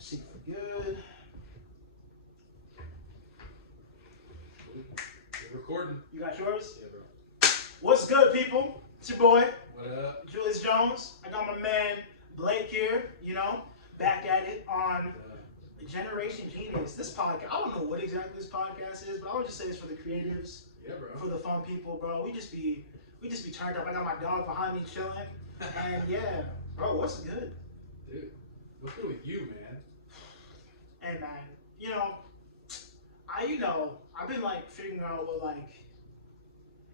See if we're good. We're recording. You got yours? Yeah, bro. What's good, people? It's your boy, What up? Julius Jones. I got my man Blake here, back at it on Generation Genius. This podcast, I don't know what exactly this podcast is, but I would just say it's for the creatives, Yeah, bro. for the fun people, bro. We just be turned up. I got my dog behind me chilling, and yeah, bro, what's good? Dude, what's good with you, man? Hey, man, I've been figuring out what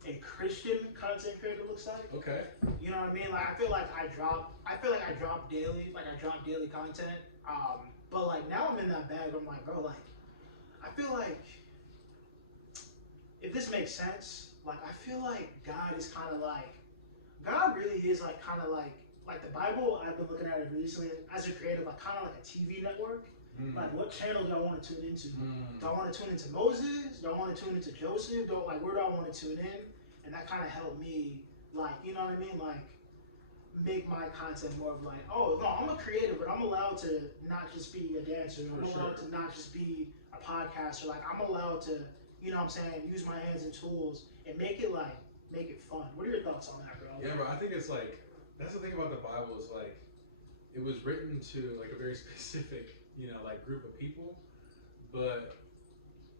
a Christian content creator looks like. Okay. You know what I mean? I feel like I drop daily, I drop daily content. But now I'm in that bag. I'm like, bro, I feel like if this makes sense, I feel like God is kind of God really is kind of like the Bible. I've been looking at it recently as a creative, kind of like a TV network. What channel do I want to tune into? Do I want to tune into Moses? Do I want to tune into Joseph? Where do I want to tune in? And that kind of helped me, you know what I mean? Make my content more of oh, no, I'm a creative, but I'm allowed to not just be a dancer. I'm allowed to not just be a podcaster. I'm allowed to, use my hands and tools and make it fun. What are your thoughts on that, bro? Yeah, bro. I think it's that's the thing about the Bible is it was written to a very specific, group of people, but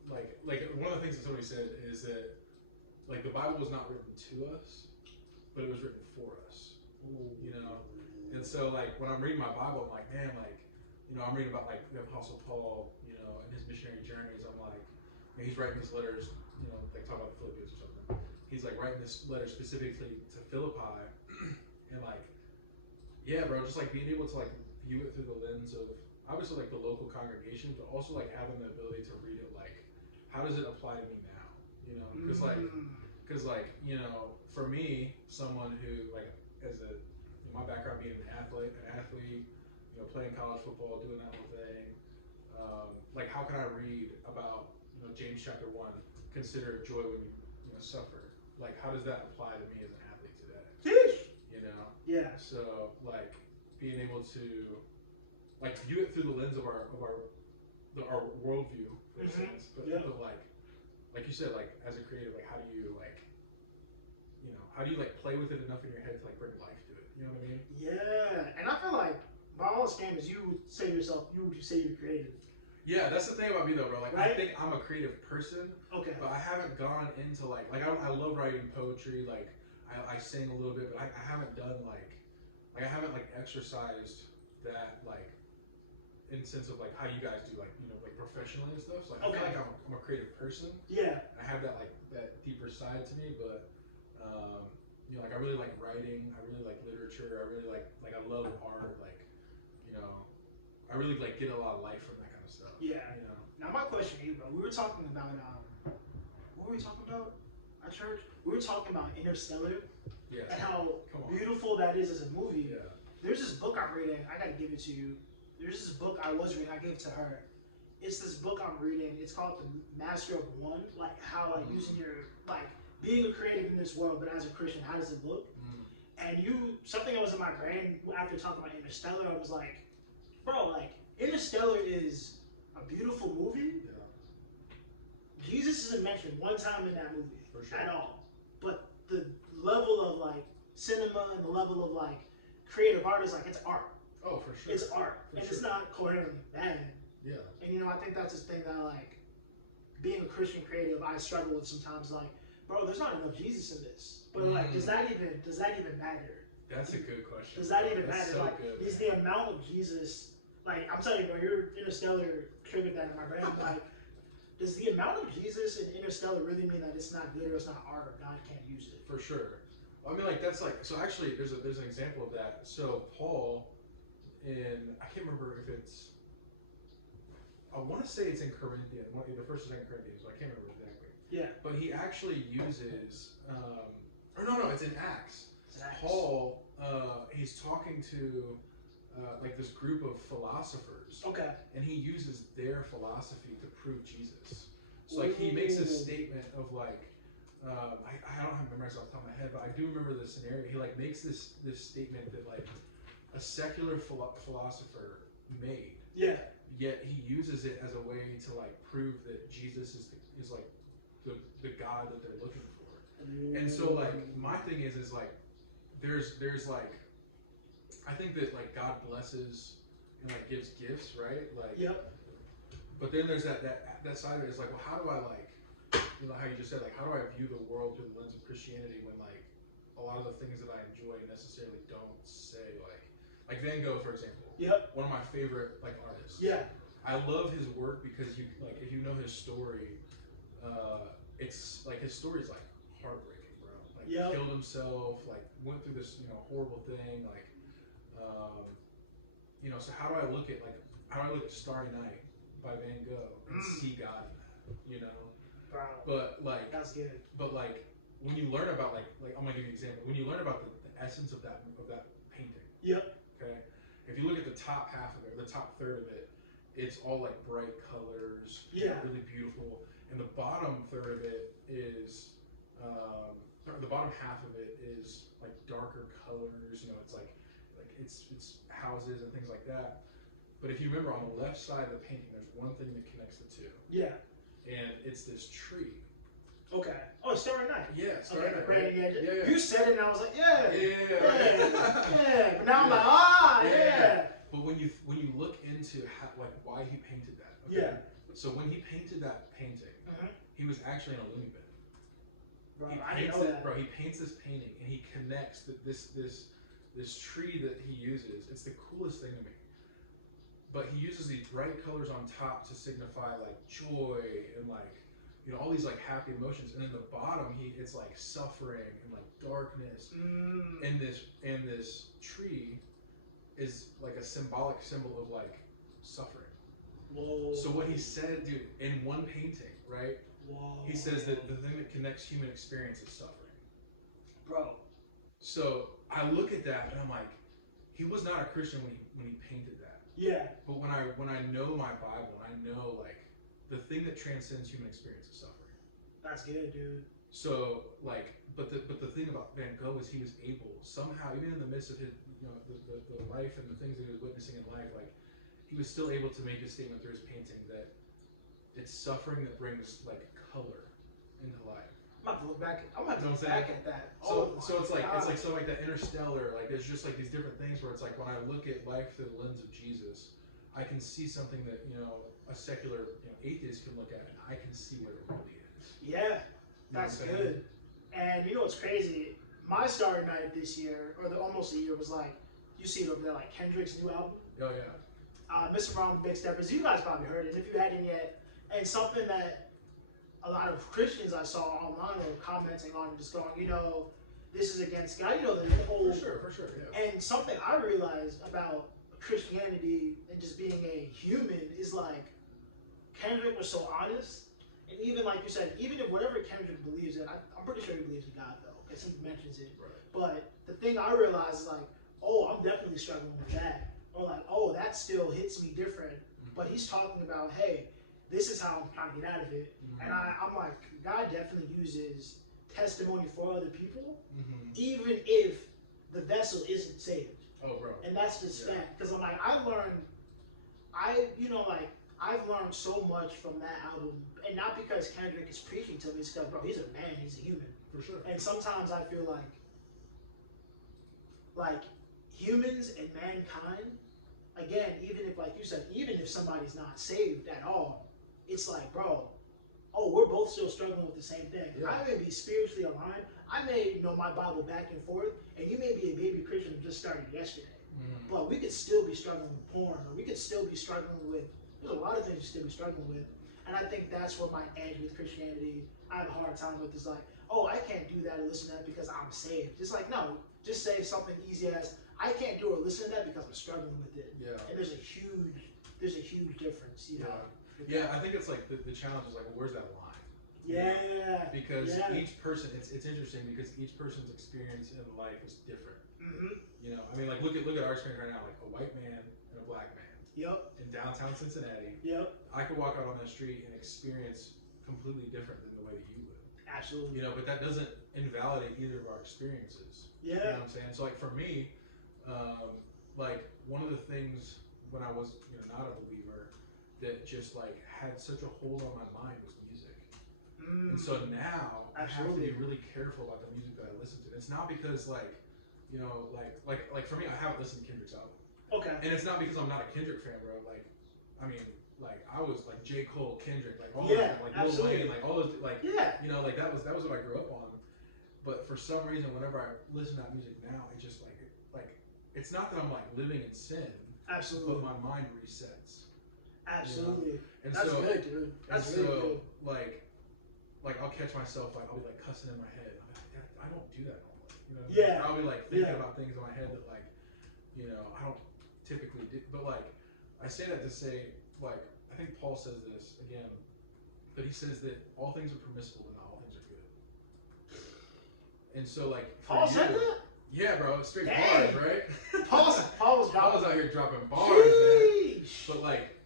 one of the things that somebody said is that the Bible was not written to us, but it was written for us. And so when I'm reading my Bible, I'm like, man, I'm reading about the Apostle Paul, and his missionary journeys. I'm like, he's writing these letters, talk about the Philippians or something. He's writing this letter specifically to Philippi, and yeah, bro, just being able to view it through the lens of obviously the local congregation, but also having the ability to read it how does it apply to me now? Because for me, someone who as my background being an athlete, playing college football, doing that whole thing, how can I read about James chapter 1, consider it joy when you suffer? How does that apply to me as an athlete today? Yeah. So being able to view it through the lens of our worldview, for instance, but like you said, as a creative, how do you play with it enough in your head to bring life to it? You know what I mean? Yeah, and I feel by all standards, you would say you're creative. Yeah, that's the thing about me though, bro. Right? I think I'm a creative person. Okay. But I haven't gone into I love writing poetry. I sing a little bit, but I haven't done I haven't exercised that in the sense of how you guys do professionally and stuff. So I feel like I'm a creative person. Yeah. I have that that deeper side to me, but I really like writing. I really like literature. I really I love art. I really get a lot of life from that kind of stuff. Yeah. Now my question to you, bro. We were talking about what were we talking about at church? We were talking about Interstellar. Yeah. And how beautiful that is as a movie. Yeah. There's this book I'm reading. I gotta give it to you. There's this book I was reading. I gave it to her. It's this book I'm reading. It's called The Master of One. How using your being a creative in this world, but as a Christian, how does it look? And something that was in my brain after talking about Interstellar, I was like, bro, Interstellar is a beautiful movie. Yeah. Jesus isn't mentioned one time in that movie at all. But the level of cinema and the level of creative art is it's art. Oh, for sure. It's art, it's not coherently bad. Yeah. And I think that's this thing that being a Christian creative, I struggle with sometimes. Bro, there's not enough Jesus in this. But does that even matter? That's a good question. Does that even matter? So good, is the amount of Jesus I'm telling you, bro, your Interstellar triggered that in my brain. Does the amount of Jesus in Interstellar really mean that it's not good or it's not art or God can't use it? For sure. I mean, that's so actually there's an example of that. So Paul I can't remember if it's, I want to say it's in Corinthians, the first or second Corinthians, so I can't remember exactly. Yeah. But he actually uses, or no, it's in Acts. It's Acts. Paul, he's talking to this group of philosophers. Okay. And he uses their philosophy to prove Jesus. So he makes a statement of I don't have memorized off the top of my head, but I do remember the scenario. He makes this statement that a secular philosopher made. Yeah. yet he uses it as a way to like prove that Jesus is like the God that they're looking for. And so like my thing is like there's like I think that like God blesses and like gives gifts, right? Like Yep. But then there's that side of it is like, well, how do I like, you know, how you just said, like, how do I view the world through the lens of Christianity when like a lot of the things that I enjoy necessarily don't say like Van Gogh, for example. Yep. One of my favorite like artists. Yeah. I love his work because you like if you know his story, it's like his story's like heartbreaking, bro. Like Yep. killed himself, like went through this horrible thing, like so how do I look at Starry Night by Van Gogh and see God in that, Wow. But like that's good. But like when you learn about like I'm gonna give you an example. When you learn about the essence of that painting. Yep. Okay. If you look at the top half of it, the top third of it, it's all like bright colors. Yeah. Really beautiful. And the bottom third of it is the bottom half of it is like darker colors. It's like it's houses and things like that. But if you remember on the left side of the painting, there's one thing that connects the two. Yeah. And it's this tree. Okay. Oh, it's Starry Night. Yeah, Starry Night. Right? Yeah. You said it, and I was like, yeah. Yeah. But now I'm like, yeah. But when you look into why he painted that. Okay? Yeah. So when he painted that painting, he was actually in a loony bin. Bro, I didn't know that. Bro, he paints this painting and he connects this tree that he uses. It's the coolest thing to me. But he uses these bright colors on top to signify like joy and like all these like happy emotions, and then the bottom it's like suffering and like darkness. And this tree is like a symbolic symbol of like suffering. Whoa. So what he said, dude, in one painting, right? Whoa. He says that the thing that connects human experience is suffering. Bro. So I look at that and I'm like, he was not a Christian when he painted that. Yeah. But when I know my Bible, and I know like the thing that transcends human experience is suffering. That's good, dude. So like, but the thing about Van Gogh is he was able somehow, even in the midst of his the life and the things that he was witnessing in life, like he was still able to make a statement through his painting that it's suffering that brings like color into life. I'm about to look back. I'm about to look back at that. So it's like that Interstellar. Like there's just like these different things where it's like when I look at life through the lens of Jesus, I can see something that a secular atheist can look at, and I can see what it really is. Yeah, that's good. And what's crazy? My Starry Night this year, or almost a year, was like you see it over there, like Kendrick's new album. Oh yeah. Mr. Brown, Big Steppers. You guys probably heard it if you hadn't yet. And something that a lot of Christians I saw online were commenting on, just going, this is against God. The whole. For sure. Yeah. And something I realized about Christianity and just being a human is like Kendrick was so honest, and even like you said, even if whatever Kendrick believes in, I'm pretty sure he believes in God though, because he mentions it. Right. But the thing I realized is like, oh, I'm definitely struggling with that, or like, oh, that still hits me different. But he's talking about, hey, this is how I'm trying to get out of it, and I'm like, God definitely uses testimony for other people, even if the vessel isn't saved. Oh, bro. And that's just fact. Because I'm like, I've learned so much from that album. And not because Kendrick is preaching to me, it's because, bro, he's a man, he's a human. For sure. And sometimes I feel like humans and mankind, again, even if, like you said, even if somebody's not saved at all, it's like, bro, we're both still struggling with the same thing. Yeah. I may be spiritually aligned. I may know my Bible back and forth, and you may be a baby Christian who just started yesterday. But we could still be struggling with porn, or we could still be struggling with, there's a lot of things we still be struggling with. And I think that's what my edge with Christianity, I have a hard time with, is like, I can't do that or listen to that because I'm saved. It's like, no, just say something easy as, I can't do or listen to that because I'm struggling with it. Yeah. And there's a huge difference, Yeah, I think it's like the challenge is like, well, where's that line? Yeah. Because each person, it's interesting because each person's experience in life is different. I mean, like look at our experience right now, like a white man and a black man. Yep. In downtown Cincinnati. Yep. I could walk out on that street and experience completely different than the way that you would. Absolutely. But that doesn't invalidate either of our experiences. Yeah. You know what I'm saying? So like for me, like one of the things when I was not a believer that just like had such a hold on my mind was music. And so now I have to be really careful about the music that I listen to. It's not because like, you know, like for me, I haven't listened to Kendrick's album. Okay. And it's not because I'm not a Kendrick fan, bro. Like, I mean, like I was like J. Cole, Kendrick, like all of them, like Lil Wayne, like all those, like you know, like that was what I grew up on. But for some reason, whenever I listen to that music now, it just like it's not that I'm like living in sin. Absolutely. But my mind resets. Absolutely. You know? And that's so, good, dude. That's and really so, good. Like I'll catch myself like I'll be like cussing in my head. I'm like, I don't do that normally. You know what I mean? Yeah. I'll be like thinking about things in my head that like, you know, I don't typically do. But like, I say that to say like I think Paul says this again, but he says that all things are permissible and not all things are good. And so like Paul said that? Yeah, bro, straight bars, right? Paul was out here dropping bars, man. But like,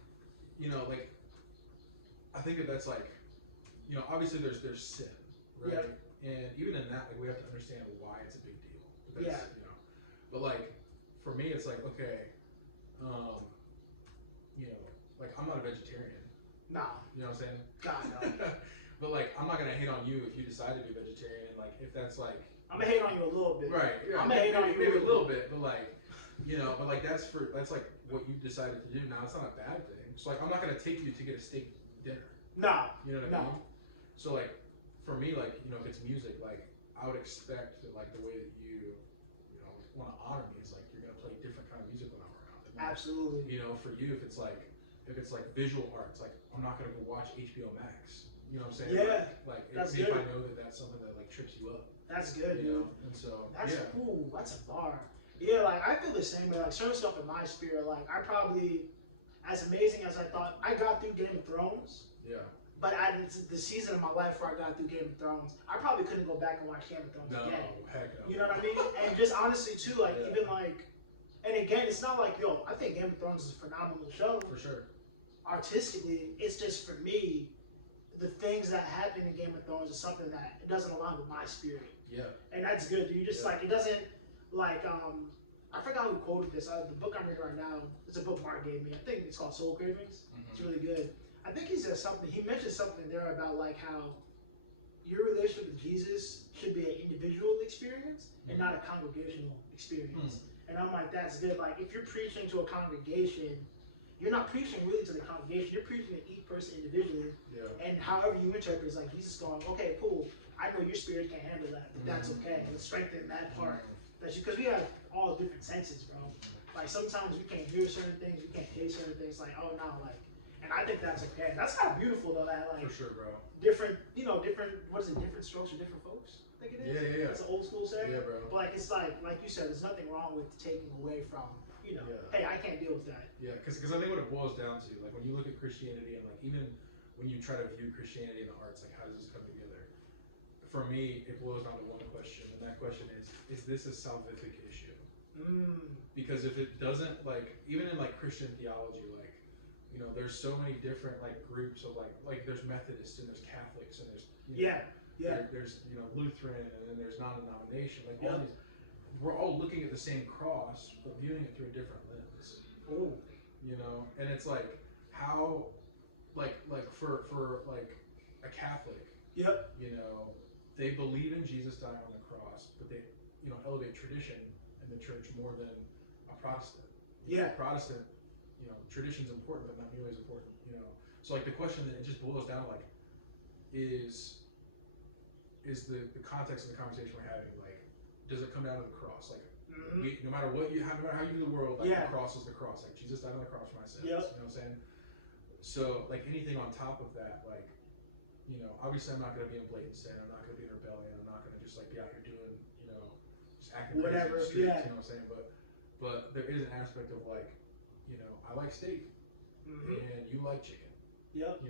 you know, like I think that's like, you know, obviously there's sin, right? Yep. And even in that, like we have to understand why it's a big deal. Because, you know, but like for me, it's like okay, you know, like I'm not a vegetarian. Nah. You know what I'm saying? God no. But like I'm not gonna hate on you if you decide to be vegetarian, and like if that's like. I'm gonna hate on you a little bit. Right. Yeah, I'm gonna hate on you maybe a little bit, but like, you know, but like that's like what you decided to do. Now it's not a bad thing. So like I'm not gonna take you to get a steak dinner. No. You know what I mean? So like, for me, like you know, if it's music, like I would expect that like the way that you know, want to honor me is like you're gonna play different kind of music when I'm around. And, absolutely. You know, for you, if it's like visual arts, like I'm not gonna go watch HBO Max. You know what I'm saying? Yeah. Like that's if good. I know that that's something that like trips you up. That's good, dude. Know? And so that's cool. That's a bar. Yeah, like I feel the same way. Like certain stuff in my spirit, like I probably, as amazing as I thought, I got through Game of Thrones. Yeah. But the season of my life where I got through Game of Thrones, I probably couldn't go back and watch Game of Thrones again. Heck no. You know what I mean? And just honestly too, like even like, and again, it's not like I think Game of Thrones is a phenomenal show. For sure. Artistically, it's just for me, the things that happen in Game of Thrones is something that it doesn't align with my spirit. Yeah. And that's good. You just like it doesn't like I forgot who quoted this. The book I'm reading right now, it's a book Mark gave me. I think it's called Soul Cravings. It's really good. I think he says something. He mentioned something there about like how your relationship with Jesus should be an individual experience and not a congregational experience. And I'm like, that's good. Like if you're preaching to a congregation, you're not preaching really to the congregation. You're preaching to each person individually. Yeah. And however you interpret it is like Jesus going, okay, cool. I know your spirit can't handle that, but that's okay. Let's strengthen that part. That's because we have all different senses, bro. Like sometimes we can't hear certain things, we can't taste certain things. Like like, and I think that's okay. That's kind of beautiful though. That like for sure, bro. Different, what is it? Different strokes for different folks. I think it is. Yeah. It's an old school saying. Yeah, bro. But like it's like you said, there's nothing wrong with taking away from. Hey, I can't deal with that. Yeah, because I think what it boils down to, like when you look at Christianity and like even when you try to view Christianity and the arts, like how does this come together? For me, it boils down to one question, and that question is this a salvific issue? Because if it doesn't, like even in like Christian theology, like you know, there's so many different like groups of like there's Methodists and there's Catholics and there's there's Lutheran and then there's non-denomination, like all these. We're all looking at the same cross, but viewing it through a different lens. Oh, you know, and it's like how, like for like a Catholic. Yep. You know, they believe in Jesus dying on the cross, but they elevate tradition in the church more than a Protestant. Protestant, tradition's important, but not nearly as important. So like the question that it just boils down to like is the context of the conversation we're having like. Does it come down to the cross? Like, no matter how you view the world, like the cross is the cross. Like Jesus died on the cross for my sins. You know what I'm saying? So, like anything on top of that, like, obviously I'm not going to be in blatant sin. I'm not going to be in rebellion. I'm not going to just like be out here doing, just acting whatever. Crazy in the streets, you know what I'm saying? But there is an aspect of like, I like steak and you like chicken. Yep.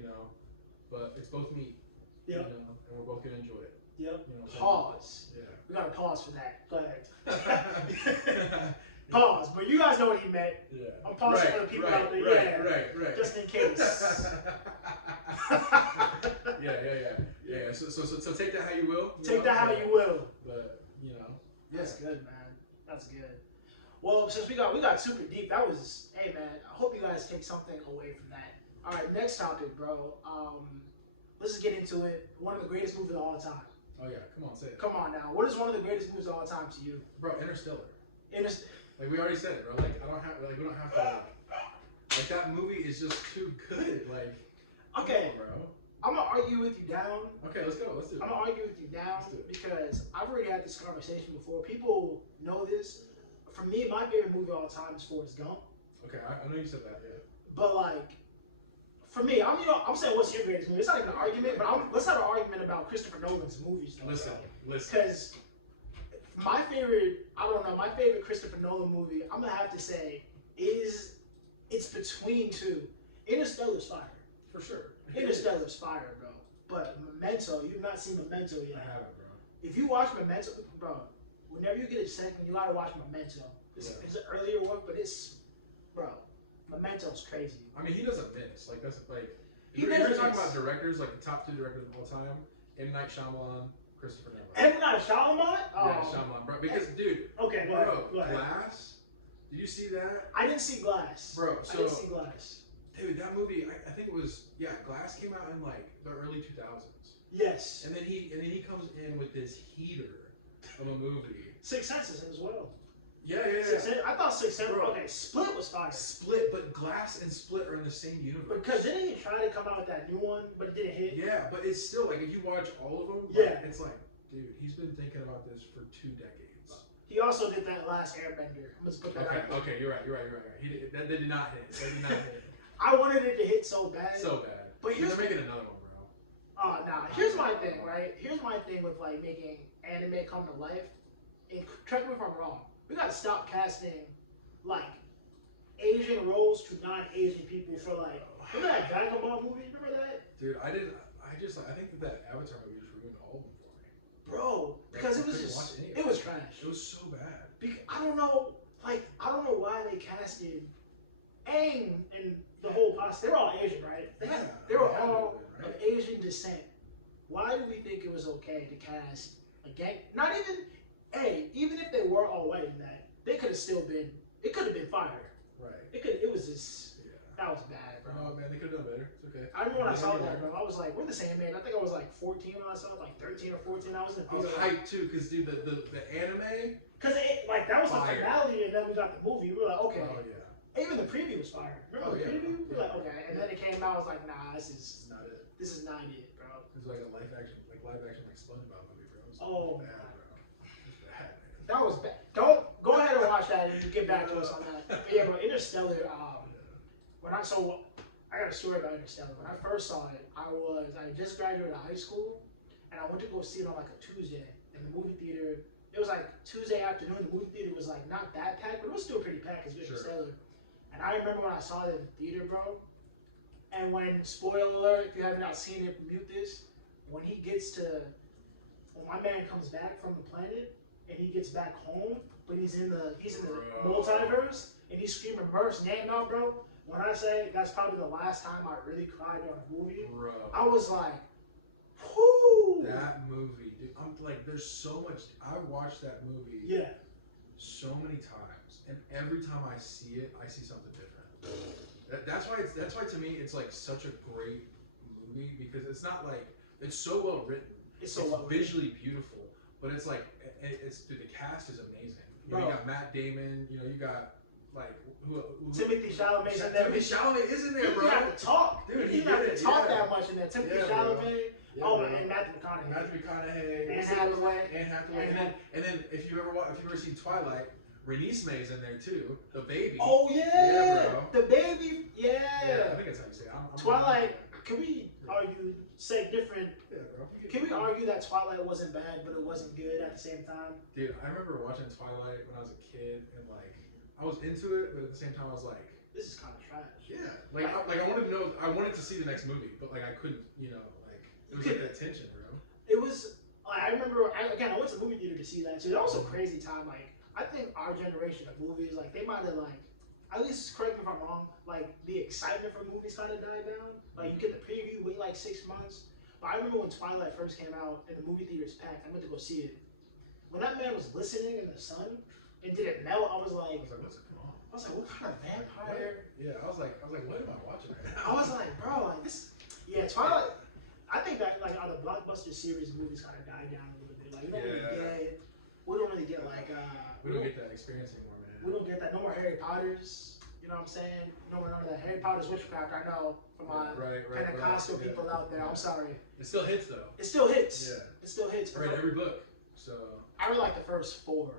But it's both meat. Yep. And we're both going to enjoy it. Yep. Pause. Yeah. We got to pause for that. Go ahead. Pause. But you guys know what he meant. Yeah. I'm pausing for the people out there. Right. Just in case. Yeah. So take that how you will. Take that how you will. But That's good, man. That's good. Well, since we got super deep, hey man, I hope you guys take something away from that. All right, next topic, bro. Let's just get into it. One of the greatest movies of all time. Oh yeah, come on, say it. Come on now. What is one of the greatest movies of all time to you? Bro, Interstellar. Interstellar. Like we already said it, bro. Like we don't have to. Like that movie is just too good. Like. Okay. Bro. I'm gonna argue with you down. Okay, let's go. Let's do it. I'm gonna argue with you down because I've already had this conversation before. People know this. For me, my favorite movie of all time is Forrest Gump. Okay, I know you said that, yeah. But like, for me, I'm saying what's your greatest movie? It's not even an argument, but let's have an argument about Christopher Nolan's movies. Though, listen. Because my favorite, I don't know, my favorite Christopher Nolan movie, I'm gonna have to say it's between two. Interstellar's fire. For sure. Interstellar's fire, bro. But Memento, you've not seen Memento yet. I haven't, bro. If you watch Memento, bro, whenever you get a second, you gotta watch Memento. It's an earlier work, but bro, Memento's crazy. I mean, he doesn't miss. Like, that's like, He you're doesn't talking miss. about directors, like the top 2 directors of all time, M. Night Shyamalan, Christopher Nolan. M. Night Shyamalan? Yeah, Shyamalan, bro. Because, dude, okay, go ahead. Glass, did you see that? I didn't see Glass. Bro, I didn't see Glass. Dude, that movie, I think it was, Glass came out in like the early 2000s. Yes. And then he comes in with this heater of a movie. Sixth Sense is as well. Yeah. I thought Sixth Sense. Bro. Okay, Split was fire. Split, but Glass and Split are in the same universe. Because didn't he try to come out with that new one, but it didn't hit? Yeah, but it's still like if you watch all of them, yeah, it's like, dude, he's been thinking about this for 2 decades. He also did that last Airbender. I'm just put that out. Okay, you're right. That did not hit. That did not hit. I wanted it to hit so bad. So bad. But they're making another one, bro. Oh, nah. Here's my thing, right? Here's my thing with like making anime come to life. And correct me if I'm wrong. We gotta stop casting like Asian roles to non-Asian people for like. Remember that Dragon Ball movie? Remember that? Dude, I think that Avatar movie just ruined all of them for me. Bro, because it was trash. It was so bad. I don't know why they casted Aang and the whole cast. They were all Asian, right? They were all of Asian descent. Why do we think it was okay to cast a gang? Not even, even if they were all white in that, they could have still been. It could have been fire. Right. It was just. That was bad, bro. Oh man, they could have done better. It's okay. I remember when I saw that, bro. I was like, we're the same age. I think I was like 14 when I saw it, like 13 or 14. I was in the theater. I was hyped too, cause dude, the anime. Cause that was the finale, and then we got the movie. We were like, okay. Oh yeah. Even the preview was fire. Remember the preview? We were like, okay. And then it came out. I was like, nah, this is not it. This is not it, bro. It was like a live action like SpongeBob movie, bro. It was oh bad, bro. It was bad, man. That was bad. Don't go ahead and watch that and get back to us on that. But yeah, bro, Interstellar. I got a story about Interstellar. When I first saw it, I just graduated high school, and I went to go see it on like a Tuesday in the movie theater. It was like Tuesday afternoon. The movie theater was like not that packed, but it was still pretty packed because it was Interstellar. And I remember when I saw it in the theater, bro. And when, spoiler alert, if you have not seen it, mute this. When my man comes back from the planet and he gets back home, but he's in the multiverse and he's screaming Murph's name out, bro. When I say that's probably the last time I really cried on a movie, bro. I was like, whoo! That movie, dude. I'm like, there's so much. I watched that movie. Yeah. So many times, and every time I see it, I see something different. That's why to me it's like such a great movie because it's not like it's so well written. It's visually beautiful, but it's like dude, the cast is amazing. You got Matt Damon. You got like who Timothy Chalamet is in there. Timothy Chalamet is in there, bro. He didn't have to talk. Dude, he didn't have to talk that much in there. Timothy Chalamet. Yeah, and Matthew McConaughey. Anne Hathaway. And then if you've ever seen Twilight, Renesmee is in there too. The baby. Oh yeah, bro. The baby. Yeah. I think that's how you say it. Twilight. Can we say different? Yeah, bro. Can we argue that Twilight wasn't bad, but it wasn't good at the same time? Dude, I remember watching Twilight when I was a kid, and like I was into it, but at the same time I was like, this is kind of trash. Yeah. I wanted to know. I wanted to see the next movie, but like I couldn't. It was like that tension, bro. It was. I remember. I went to the movie theater to see that too. That was a crazy time. Like I think our generation of movies, like they might have at least correct me if I'm wrong. Like the excitement for movies kind of died down. Like you get the preview, wait like 6 months. But I remember when Twilight first came out and the movie theater's packed. I went to go see it. When that man was listening in the sun and did it melt, I was like, what's going on? I was like, what kind of vampire? Yeah, I was like, what am I watching right now? I was like, blockbuster series of movies kind of died down a little bit. Like we don't really get like we don't get that experience anymore, man. We don't get that. No more Harry Potters. You know what I'm saying? No more none of that. Harry Potter's witchcraft. I know from my Pentecostal people out there. I'm sorry. It still hits though. It still hits. Yeah. It still hits. I read every book, so. I read like the first 4.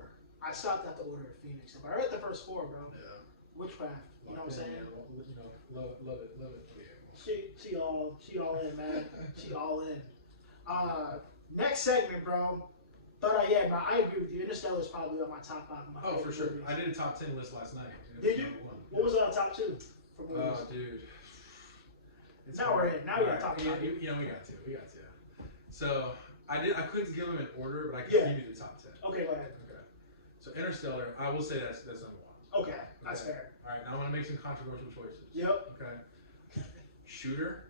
I stopped at the Order of Phoenix, but I read the first 4, bro. Yeah. Witchcraft. You know what I'm saying? You know, love it. She all in, man. She all in. Next segment, bro. But yeah, bro, I agree with you. Interstellar is probably on my top 5 of my favorite for sure. movies. I did a top 10 list last night. Did you? What was top 2 for movies? Oh, dude. Now we're in. Now we got to talk about it. You know, we got to. So I couldn't give them in order, but I can give you the top 10. Okay, go ahead. Okay. So Interstellar, I will say that's number 1. Okay, that's fair. All right, now I want to make some controversial choices. Yep. Okay. Shooter.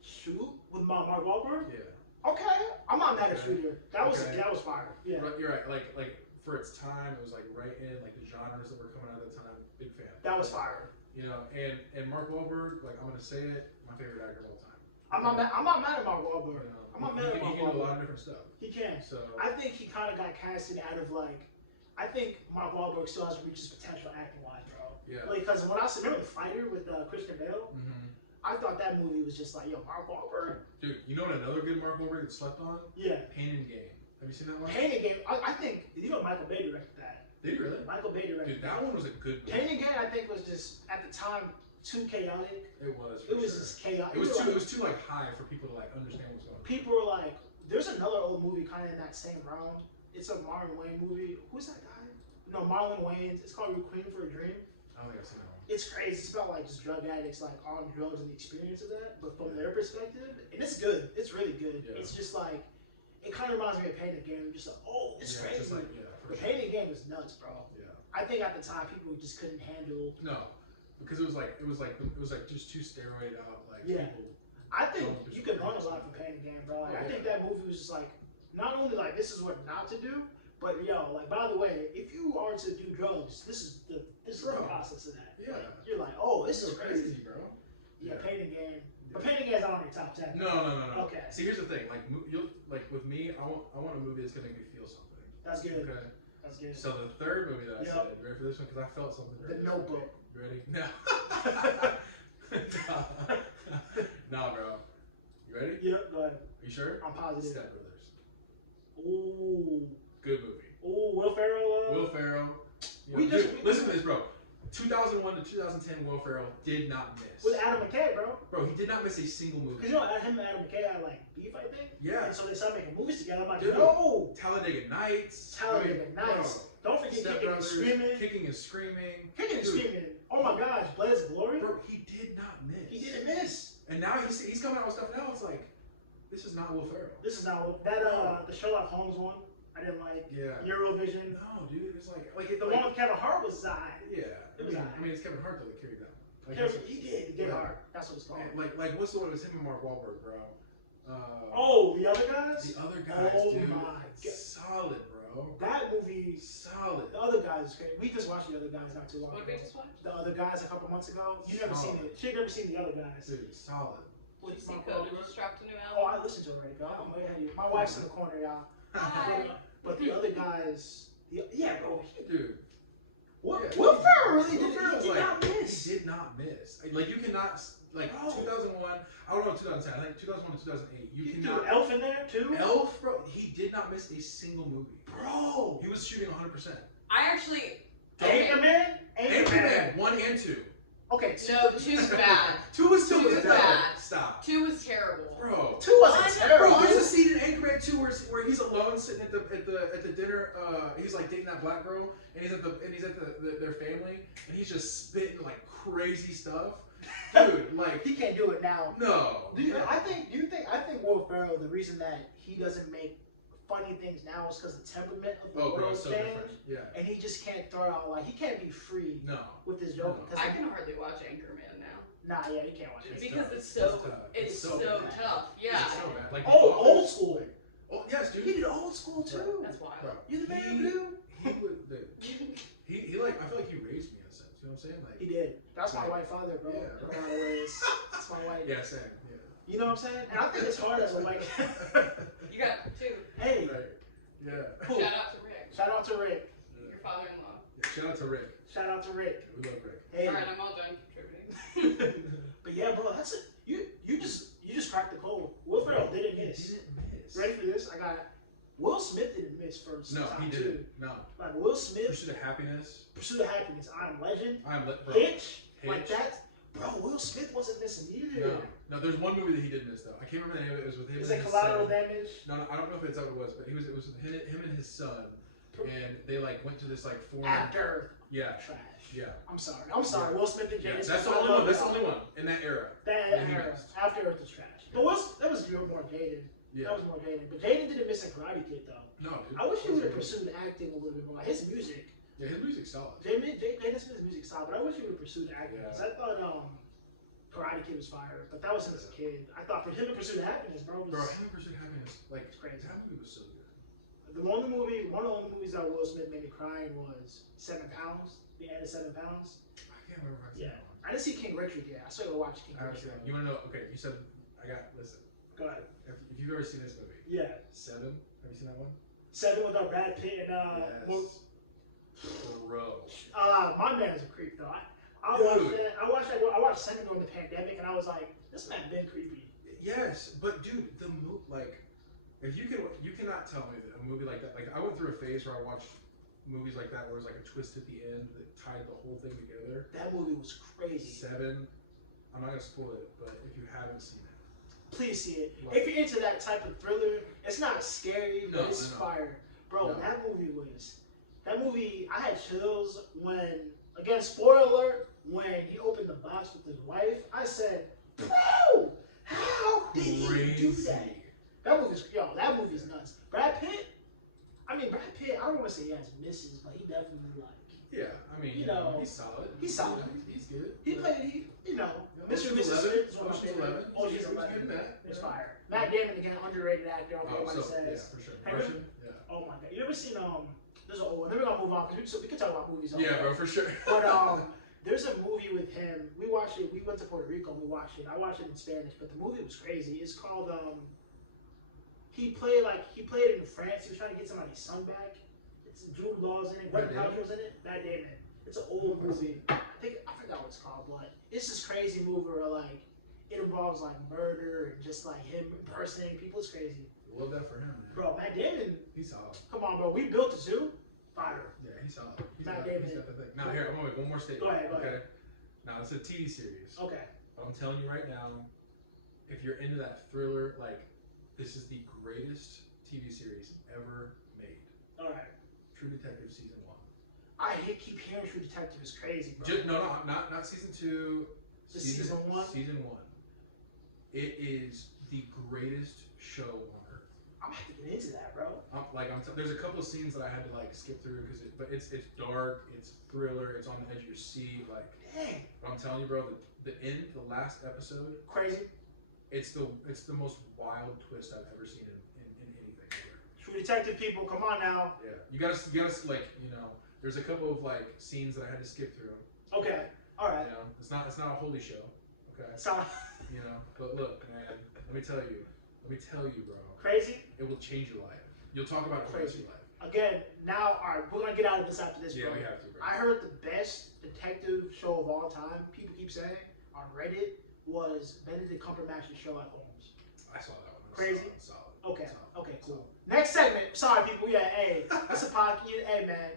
Shoot with Mark Wahlberg? Yeah. Okay, I'm not mad at Shooter. That was fire. Yeah. You're right. Like for its time, it was like right in like the genres that were coming out at the time. Big fan. That was fire. You know, and Mark Wahlberg, like I'm gonna say it, my favorite actor of all time. I'm not mad at Mark Wahlberg. You know, I'm not mad at Mark Wahlberg. He can do a lot of different stuff. He can. So I think he kind of got casted out of like. I think Mark Wahlberg still hasn't reached his potential acting wise, bro. Yeah. Like, because when I remember The Fighter with Christian Bale. Mm-hmm. I thought that movie was just like, yo, Mark Wahlberg. Dude, you know what another good Mark Wahlberg that slept on? Yeah. Pain and Gain. Have you seen that one? Pain and Gain. I think, you know, Michael Bay directed that. Did he really? Michael Bay directed Dude, that one was a good movie. Pain and Gain, I think, was just, at the time, too chaotic. It was. It was just chaotic. It was too like high for people to like understand what's going on. People were like, there's another old movie kind of in that same realm. It's a Marlon Wayne movie. Who's that guy? No, Marlon Wayans. It's called Requiem for a Dream. I don't think I've seen that one. It's crazy. It's about like just drug addicts like on drugs and the experience of that, but from their perspective, and it's good. It's really good. Yeah. It's just like it kind of reminds me of Pain and Gain. Just like, oh, it's crazy. Just like, the Pain and Gain was nuts, bro. Yeah. I think at the time people just couldn't handle. No, because it was like just too steroid out. Like people. I think you could learn a lot from Pain and Gain, bro. Like, I think that movie was just like not only like this is what not to do. But yo, like by the way, if you are to do drugs, this is the process of that. Yeah. Like, you're like, oh, this is crazy, bro. Yeah, Pain and Gain. But Pain and Gain is not on your top 10. No. Okay. See, here's the thing. Like, with me, I want a movie that's gonna make me feel something. That's good. Okay. That's good. So the third movie that I said, you ready for this one? Because I felt something. The Notebook. You ready? No. Nah, bro. You ready? Yep. Go ahead. Are you sure? I'm positive. Step Brothers. Ooh. Good movie. Ooh, Will Ferrell. Will Ferrell. Listen to this, bro. 2001 to 2010, Will Ferrell did not miss. With Adam McKay, bro. Bro, he did not miss a single movie. Because you know, him and Adam McKay had like beef, I think. Yeah. And so they started making movies together. I'm like, dude, no. Talladega Nights. Talladega Nights. Don't forget Step Kicking and Brothers, Screaming. Kicking and Screaming. Kicking and Screaming. Oh my gosh, Blaze of Glory. Bro, he did not miss. He didn't miss. And now he's coming out with stuff now. It's like, this is not Will Ferrell. This is not that the Sherlock Holmes one. I didn't like. Yeah. Eurovision. No, dude, it's like the one with Kevin Hart was Yeah. It was I mean, it's Kevin Hart that carried that one. Like, he did Get Hard. That's what it's called. Like what's the one? It was him and Mark Wahlberg, bro. The other guys. The other guys, dude. My God. Solid, bro. That movie. Solid. The Other Guys is great. We just watched The Other Guys not too long ago. What did we just watch? The Other Guys a couple months ago. You never seen it. She never seen The Other Guys. Dude, solid. Did you see Coda just dropped a new Oh, album? I listened to it already, girl. I'm way ahead of you. My wife's in the corner, y'all. Hi. But The Other Guys. Yeah, bro. Dude. Will Ferrell really did not miss. He did not miss. Like, you cannot, like, 2001, I don't know, 2010, I think 2001 to 2008, you cannot. Elf in there, too? Elf, bro, he did not miss a single movie. Bro. He was shooting 100%. I actually. Anchorman? 1 and 2. Okay, No, 2's bad. 2 was still 2 was bad. Stop. 2 was terrible. Bro. 2 wasn't terrible. Bro, there's a scene in Anchorman 2 where he's alone sitting at the dinner. He's like dating that black girl, and he's at their family, and he's just spitting like crazy stuff. Dude, like he can't do it now. No. I think Will Ferrell, the reason that he doesn't make funny things now is because the temperament of the world so changed. different. Yeah. And he just can't throw out he can't be free. No. With his joke. I can hardly watch Anchorman now. Nah, yeah, he can't watch it. Because it's so tough. Yeah. It's so bad. Like, old school. Oh yes, dude. He did old school too. That's wild. Bro, You the man who do? He like I feel like he raised me in a sense. You know what I'm saying? Like he did. That's my white father, bro. Yeah, in a lot of ways. That's my white. Yeah, same. Yeah. You know what I'm saying? And I think it's hard as a white. You got 2. Hey. Right. Yeah. Cool. Shout out to Rick. Shout out to Rick. Your father-in-law. Yeah, shout out to Rick. Shout out to Rick. We love Rick. Hey. Alright, I'm all done contributing. But yeah, bro, that's it. You just cracked the code. Will Ferrell didn't miss. He didn't miss. Ready for this? I got Will Smith didn't miss first. No, he didn't. No. Like Will Smith, Pursuit of Happiness. Pursuit of Happiness, I Am Legend, Bro. Hitch, like that. Bro, Will Smith wasn't missing either. No, there's one movie that he did miss though. I can't remember the name of it. It was with him. Is and it his Collateral son. Damage? No, I don't know if it's how it was, but it was with him and his son, and they like went to this like foreign. After. Yeah. Trash. Yeah. I'm sorry. Will Smith and Yeah, Jaden. that's the only one. That's the only one in that era. That era. After Earth was trash. But that was more Jaden. Yeah. That was more Jaden. But Jaden didn't miss a Karate Kid though. No, dude. I wish he would have pursued acting a little bit more. Like his music. Yeah, his music's solid. Jaden Smith's music solid, but I wish he would have pursued acting. Because I thought Karate Kid was fire, but that was him as a kid. I thought for him to pursue happiness, bro, Him and Pursuit of Happiness, like it's crazy. that movie was so good. One of the only movies that Will Smith made me crying was 7 Pounds. The end of 7 Pounds. I can't remember if I Yeah. I didn't see King Richard yet. I still gotta watch King Richard. You want to know? Okay, you said listen. Go ahead. If you've ever seen this movie, Yeah. 7. Have you seen that one? 7 with Brad Pitt and Yes. Bro. My man is a creep though. I watched it. I watched 7 during the pandemic, and I was like, this man been creepy. Yes, but dude, the movie, like, if you cannot tell me that a movie like that. Like, I went through a phase where I watched movies like that where it was like a twist at the end that tied the whole thing together. That movie was crazy. 7. I'm not gonna spoil it, but if you haven't seen it, please see it. If you're into that type of thriller, it's not scary, but it's fire. Bro, that movie, I had chills when, again, spoiler alert, when he opened the box with his wife. I said, bro, how did he do that? That movie's nuts. Brad Pitt, I don't want to say he has misses, but he definitely yeah, I mean, he's solid. He's solid. He's good. Mr. and Mrs. Smith is one of my favorite. Ocean's 11. 11. It's fire. Matt Damon, again, underrated actor. Everybody says. Yeah, for sure. Russian? Yeah. Oh my god. You ever seen there's an old one. Then we're gonna move on because we can talk about movies. Yeah, bro, for sure. But there's a movie with him. We watched it. We went to Puerto Rico. And we watched it. I watched it in Spanish, but the movie was crazy. It's called He played it in France. He was trying to get somebody's son back. It's Jude Law's in it. Gwyneth Paltrow's in it. Matt Damon. It's an old movie. I forgot what it's called, but it's this crazy movie where like it involves like murder and just like him impersonating people. It's crazy. Love that for him, man. Bro, Matt Damon. He's solid. Come on, bro. We built a zoo. Fire. Yeah, he's solid. He's Matt got the thing. Now here, I'm gonna make one more statement. Go ahead. Okay. Now it's a TV series. Okay. But I'm telling you right now, if you're into that thriller, like this is the greatest TV series ever made. All right. True Detective season 1. I keep hearing True Detective is crazy, bro. Not season 2. Season 1. Season 1. It is the greatest show on earth. I'm gonna have to get into that, bro. There's a couple of scenes that I had to like skip through but it's dark, it's thriller, it's on the edge of your seat, like. Dang. But I'm telling you, bro, the last episode. Crazy. It's the most wild twist I've ever seen in anything ever. True Detective people, come on now. Yeah, you gotta like there's a couple of like scenes that I had to skip through. Okay, all right. It's not a holy show. Okay. But look, man, let me tell you, bro. Crazy. It will change your life. You'll talk about it for the rest of your life. Again, now, all right, we're gonna get out of this after this, bro. Yeah, we have to, bro. I heard the best detective show of all time. People keep saying on Reddit was Benedict Cumberbatch's Sherlock Holmes. I saw that one. Crazy. Solid. Okay, cool. Next segment. Sorry, people. Yeah, hey, that's a podcast. Hey, man.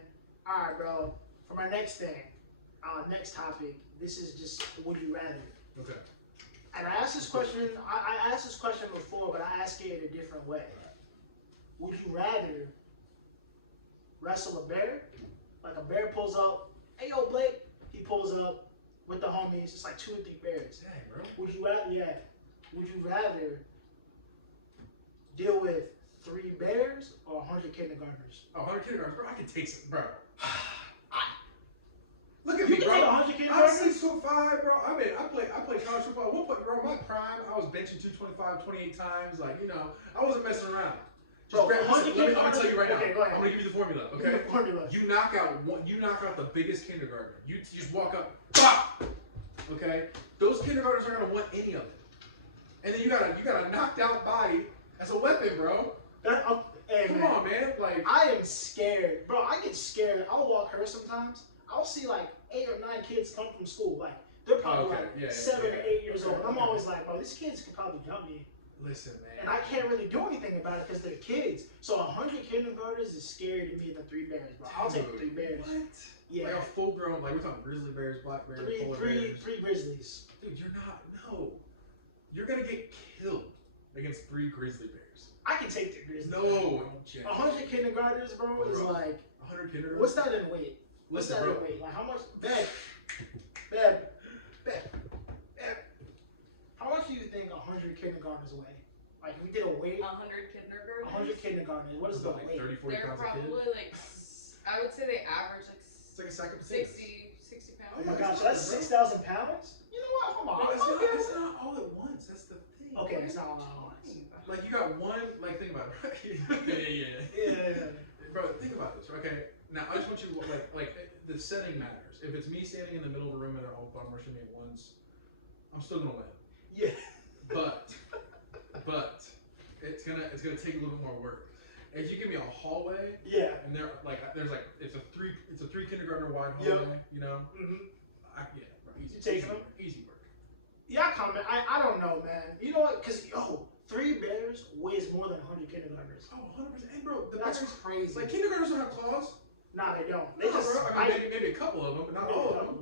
All right, bro. For my next thing, next topic. This is just would you rather. Okay. And I asked this question. I asked this question before, but I asked it in a different way. Would you rather wrestle a bear? Like a bear pulls up. Hey, yo, Blake. He pulls up with the homies. It's like 2 or 3 bears. Dang, bro. Would you rather? Yeah. Would you rather deal with 3 bears or 100 kindergartners? 100 kindergartners, bro. I can take some, bro. Look at You me, can bro. take 100 I'm kindergartners? 6'5", bro. I play college football. One point, bro, my prime, I was benching 225 28 times. Like, I wasn't messing around. Bro, Let me tell you right now. Okay, go ahead. I'm gonna give you the formula, okay? Give me the formula. You knock out the biggest kindergartner. You just walk up, pop. Okay? Those kindergartners aren't gonna want any of it. and then you got a knocked out body as a weapon, bro. Hey, Come on, man. Like, I am scared, bro. I get scared. I'll walk her sometimes. I'll see like 8 or 9 kids come from school. Like they're probably 7 or 8 years old. And I'm always like, bro, these kids could probably jump me. Listen, man. And I can't really do anything about it because they're kids. So 100 kindergartners is scarier to me than 3 bears, bro. I'll take 3 bears. What? Yeah. Like a full grown, like we're talking grizzly bears, black bears, polar bears. 3 grizzlies. Dude, you're not. No. You're gonna get killed against 3 grizzly bears. I can take the grizzlies. No. 100 kindergartners, bro, is like. 100 kindergartners. What's that in weight? What's Listen, that bro. in weight? Like how much? How much do you think 100 kindergartnens weigh? Like if we did a weight. 100 kindergartners. 100 kindergartners. What is the like weight? 30, 40 They're pounds a kid? probably like, I would say they average like It's like a sack of potatoes. 60 Oh pounds. my gosh, that's 6,000 pounds? You know what? Hold on. Bro, it's not all at once. That's the thing. Okay, it's not all at once. Like you got one. Like think about it. Yeah. Bro, think about this. Okay. Now I just want you to like the setting matters. If it's me standing in the middle of the room and they're all bum rushing me at once, I'm still gonna win. Yeah. But it's gonna take a little bit more work. If you give me a hallway, Yeah. and there's like it's a three kindergartner wide hallway, you know, bro, easy work. Yeah, I comment. I don't know, man. You know what? Because, 3 bears weighs more than 100 kindergartners. Oh, 100%. And bro, That's bears, crazy. like kindergartners don't have claws. Nah, they don't. They No, just. bro. I mean, maybe a couple of them, but not all of them.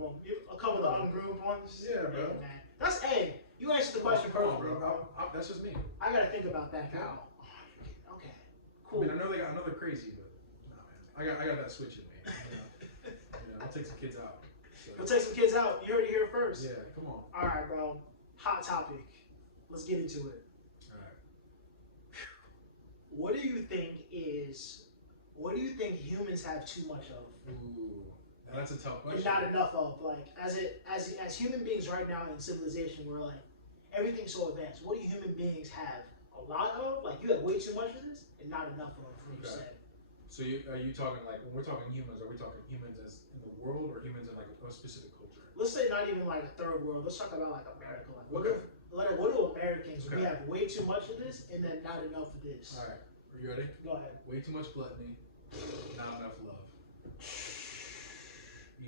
A couple of the ungroomed ones. Yeah, bro. Man. That's, hey, you answered the question Come on, perfectly, bro. That's just me. I gotta think about that now. Okay. Cool. I mean, I know they're crazy, but no, man. I got that switch in me. I'll take some kids out. So. We'll take some kids out. You heard it here first. Yeah, come on. All right, bro. Hot topic. Let's get into it. All right. What do you think humans have too much of? Ooh, now that's a tough question. And not enough of. Like, as human beings right now in civilization, we're like, everything's so advanced. What do human beings have a lot of? Like, you have way too much of this and not enough of what you said. So are you talking like, when we're talking humans, are we talking humans as in the world or humans in like a specific culture? Let's say not even like a third world. Let's talk about like America. Like, what do Americans? We have way too much of this and then not enough of this. All right, are you ready? Go ahead. Way too much gluttony, not enough love.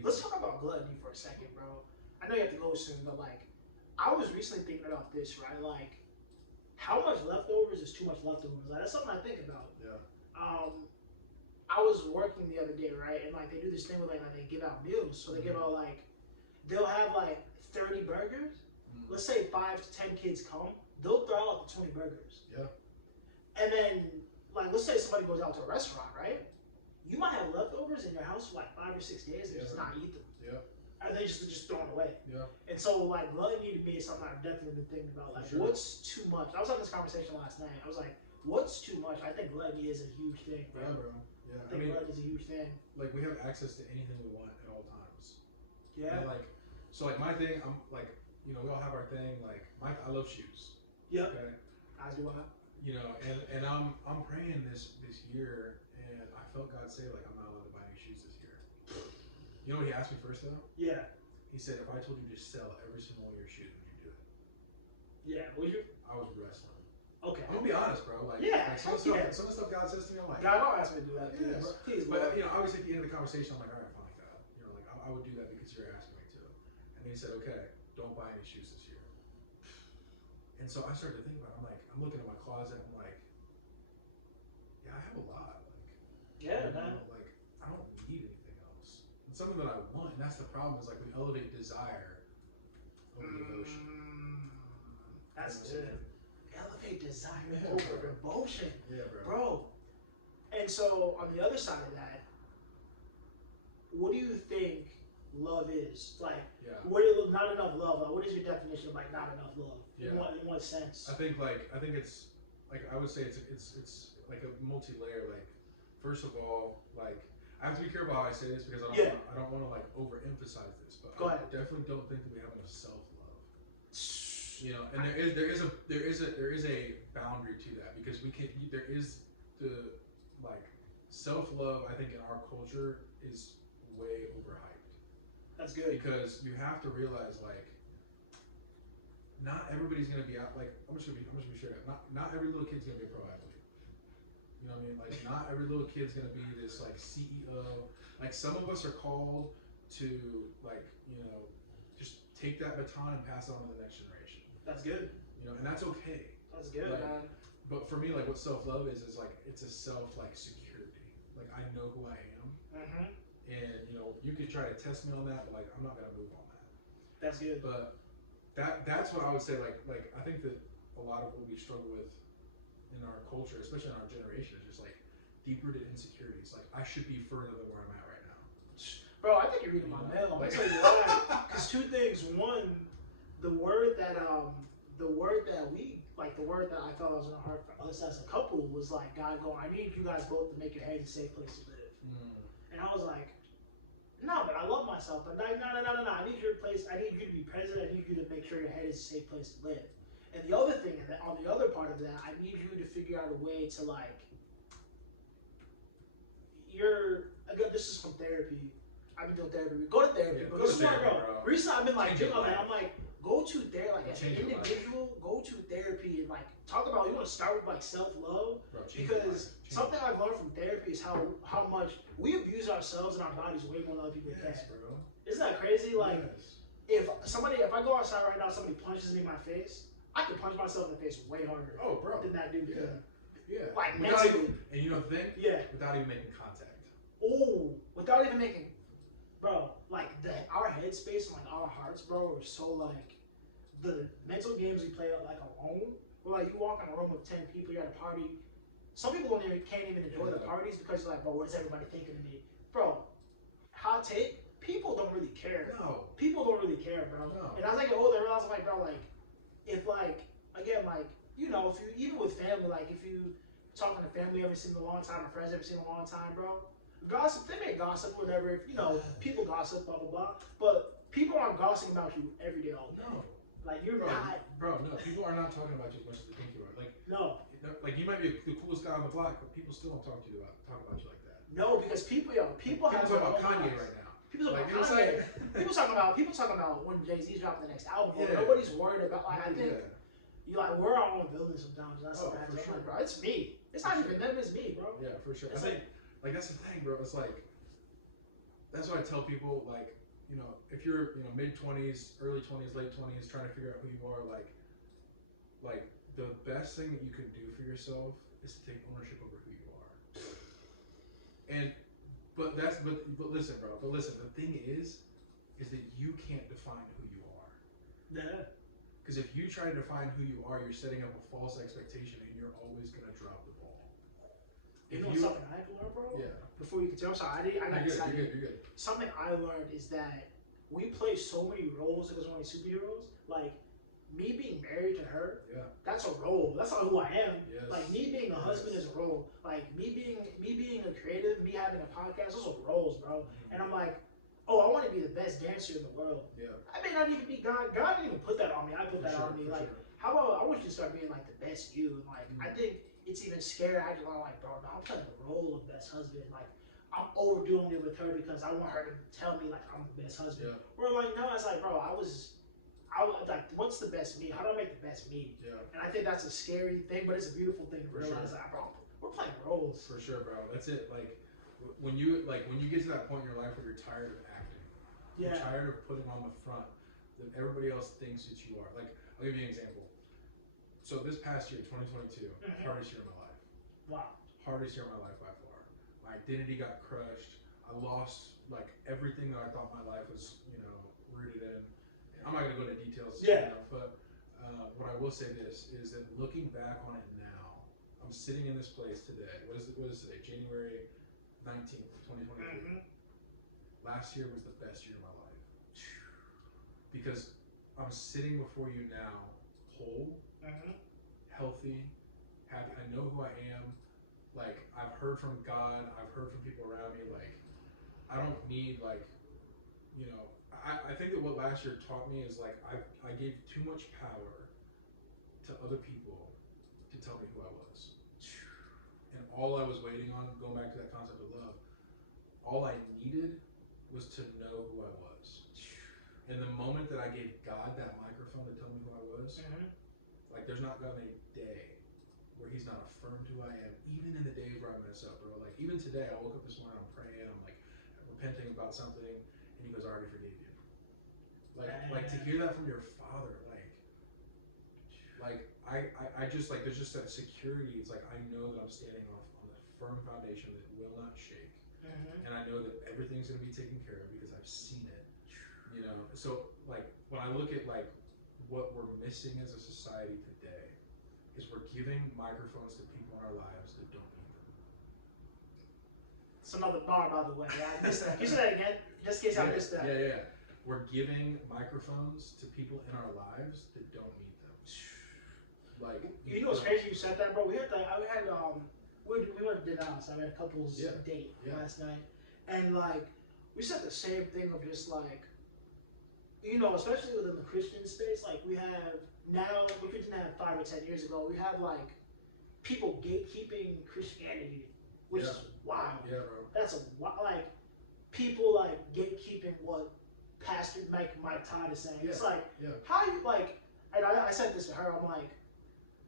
Let's talk about gluttony for a second, bro. I know you have to go soon, but like, I was recently thinking about this, right? Like, how much leftovers is too much leftovers? Like, that's something I think about. Yeah. I was working the other day, right? And like, they do this thing where like they give out meals. So they give out like, they'll have like 30 burgers. Let's say 5 to 10 kids come. They'll throw out the 20 burgers. Yeah. And then, like, let's say somebody goes out to a restaurant, right? You might have leftovers in your house for like 5 or 6 days and just not eat them. Yeah. And they just thrown away. Yeah. And so, like, gluttony to me is something I've definitely been thinking about. Like, what's too much? I was having this conversation last night. I was like, what's too much? I think gluttony is a huge thing, bro. Yeah, bro. Yeah. I think gluttony is a huge thing. Like, we have access to anything we want at all times. Yeah. And so my thing, I'm like, we all have our thing. Like, I love shoes. Yep. Okay. As do I. And I'm praying this year, and I felt God say like I'm not allowed to buy new shoes this year. You know what He asked me first though? Yeah. He said, if I told you to sell every single one of your shoes, would you do it? Yeah. Would you? I was wrestling. Okay. I'm gonna be honest, bro. Like, some of the stuff God says to me, I'm like, God don't ask me to do that. Yes. Please, but obviously at the end of the conversation, I'm like, all right, fine, God. Like I would do that because you're asking me to. And then He said, okay, don't buy any shoes this year. And so I started to think about it. I'm looking at my closet. I'm like, yeah, I have a lot. Like, I don't need anything else. It's something that I want, and that's the problem. Is like we elevate desire over devotion. That's good. Elevate desire over devotion. Yeah, bro. And so on the other side of that, what do you think love is? Like, not enough love. Like, what is your definition of like not enough love? Yeah. In what sense? I think it's like I would say it's like a multi-layer. Like, first of all, like I have to be careful how I say this because I don't want to like overemphasize this, but I definitely don't think that we have enough self-love. And there is a boundary to that because there is the like self-love. I think in our culture is way overhyped. That's good because you have to realize like not everybody's gonna be out. Like I'm just gonna be straight up. Not every little kid's gonna be a pro athlete. You know what I mean? Like not every little kid's gonna be this like CEO. Like some of us are called to like just take that baton and pass it on to the next generation. That's good. And that's okay. That's good, like, man. But for me, like what self-love is like it's a self like security. Like I know who I am, and you could try to test me on that, but like I'm not gonna move on that. That's good. But that's what I would say. Like I think that a lot of what we struggle with in our culture, especially in our generation, is just like deep-rooted insecurities. Like I should be further than where I'm at right now. Bro, I think you're reading my mail. I'll tell you why. Because two things. One, the word that I felt was in our heart for us as a couple was like God going, I need you guys both to make your heads a safe place to live. And I was like, no, but I love myself. But no. I need your place. I need you to be present. I need you to make sure your head is a safe place to live. And the other thing, and on the other part of that, I need you to figure out a way to like, again, this is from therapy. I've been doing therapy. Go to therapy. Yeah, Go to therapy, bro. Recently, I've been like, I'm like, go to therapy. Like, as an individual, go to therapy and like talk about. You want to start with like self-love, because something I've learned from therapy is how much we abuse ourselves and our bodies way more than other people can. Bro. Isn't that crazy? Like, if I go outside right now, somebody punches me in my face, I could punch myself in the face way harder. Oh, bro. Than that dude could. Yeah. Like without mentally. And you know the thing? Yeah. Without even making contact. Oh, without even making. Bro, like our headspace and like our hearts, bro, are so like the mental games we play like alone. Where like you walk in a room with 10 people, you're at a party. Some people can't even enjoy the parties because you're like, bro, what is everybody thinking of me? Bro, hot take, people don't really care. No. People don't really care, bro. No. And as I get older, I realize like, bro, like if like again, like if you even with family, like if you talking to family every single long time, or friends every single long time, bro. Gossip, they may gossip, whatever. If people gossip, blah blah blah. But people aren't gossiping about you every day, all day. No. Like you're not. Bro, no. People are not talking about you as much as they think you are. Like no. Like you might be the coolest guy on the block, but people still don't talk about you like that. No, because people have talking about Kanye right now. People talking about Kanye. People talking about when Jay-Z's dropping the next album. Yeah. Nobody's worried about. Like I think you like we're our own villains sometimes. That's for sure, bro. It's me. It's not even them. It's me, bro. Yeah, for sure. It's I think that's the thing, bro. It's like that's what I tell people. Like if you're mid-20s, early 20s, late 20s, trying to figure out who you are, like the best thing that you could do for yourself is to take ownership over who you are. But listen, bro. But listen, the thing is that you can't define who you are. Yeah. Because if you try to define who you are, you're setting up a false expectation, and you're always gonna drop the ball. Something I learned, bro? Yeah. Before you continue, I'm sorry, I got excited. You're good. Something I learned is that we play so many roles as one of superheroes. Like, me being married to her, that's a role. That's not who I am. Yes. Like, me being a husband is a role. Like, me being a creative, me having a podcast, those are roles, bro. And I'm like, oh, I want to be the best dancer in the world. Yeah. I may not even be God. God didn't even put that on me. I put that on me. Like, how about I want you to start being like the best you? And like, I think it's even scary. I'm like, bro, no, I'm playing the role of best husband. Like, I'm overdoing it with her because I want her to tell me like I'm the best husband. Yeah. We're like, no, it's like, bro, I was like, what's the best me? How do I make the best me? Yeah. And I think that's a scary thing, but it's a beautiful thing to realize. Like, bro, we're playing roles. For sure, bro. That's it. Like, when you get to that point in your life where you're tired of acting, you're tired of putting on the front that everybody else thinks that you are. Like, I'll give you an example. So this past year, 2022, hardest year of my life. Wow. Hardest year of my life by far. My identity got crushed. I lost like everything that I thought my life was, rooted in. I'm not gonna go into details, but what I will say this is that looking back on it now, I'm sitting in this place today. What is today? January 19th, 2023. Last year was the best year of my life because I'm sitting before you now, whole, healthy, happy. I know who I am. Like, I've heard from God. I've heard from people around me. Like, I don't need I think that what last year taught me is like I gave too much power to other people to tell me who I was. And all I was waiting on, going back to that concept of love, all I needed was to know who I was. And the moment that I gave God that microphone to tell me who I was, like there's not gonna be a day where he's not affirmed who I am, even in the days where I mess up, bro. Like even today, I woke up this morning, I'm praying, I'm like repenting about something, and he goes, I already forgave you. Like to hear that from your father, I just like there's just that security. It's like I know that I'm standing on a firm foundation that will not shake, and I know that everything's gonna be taken care of because I've seen it. You know, so like when I look at like what we're missing as a society today is we're giving microphones to people in our lives that don't need them. It's another bar, by the way. I missed that. Can you say that again? Just in case I missed that. Yeah. We're giving microphones to people in our lives that don't need them. Like you know what's crazy? You said that, bro. We went to dinner house. I had a couple's date last night, and like we said the same thing of just like. You know, especially within the Christian space, like we have now, we didn't have 5 or 10 years ago, we have like people gatekeeping Christianity, which is wild. Yeah, bro. That's like people like gatekeeping what Pastor Mike Todd is saying. It's like, how you like, and I said this to her, I'm like,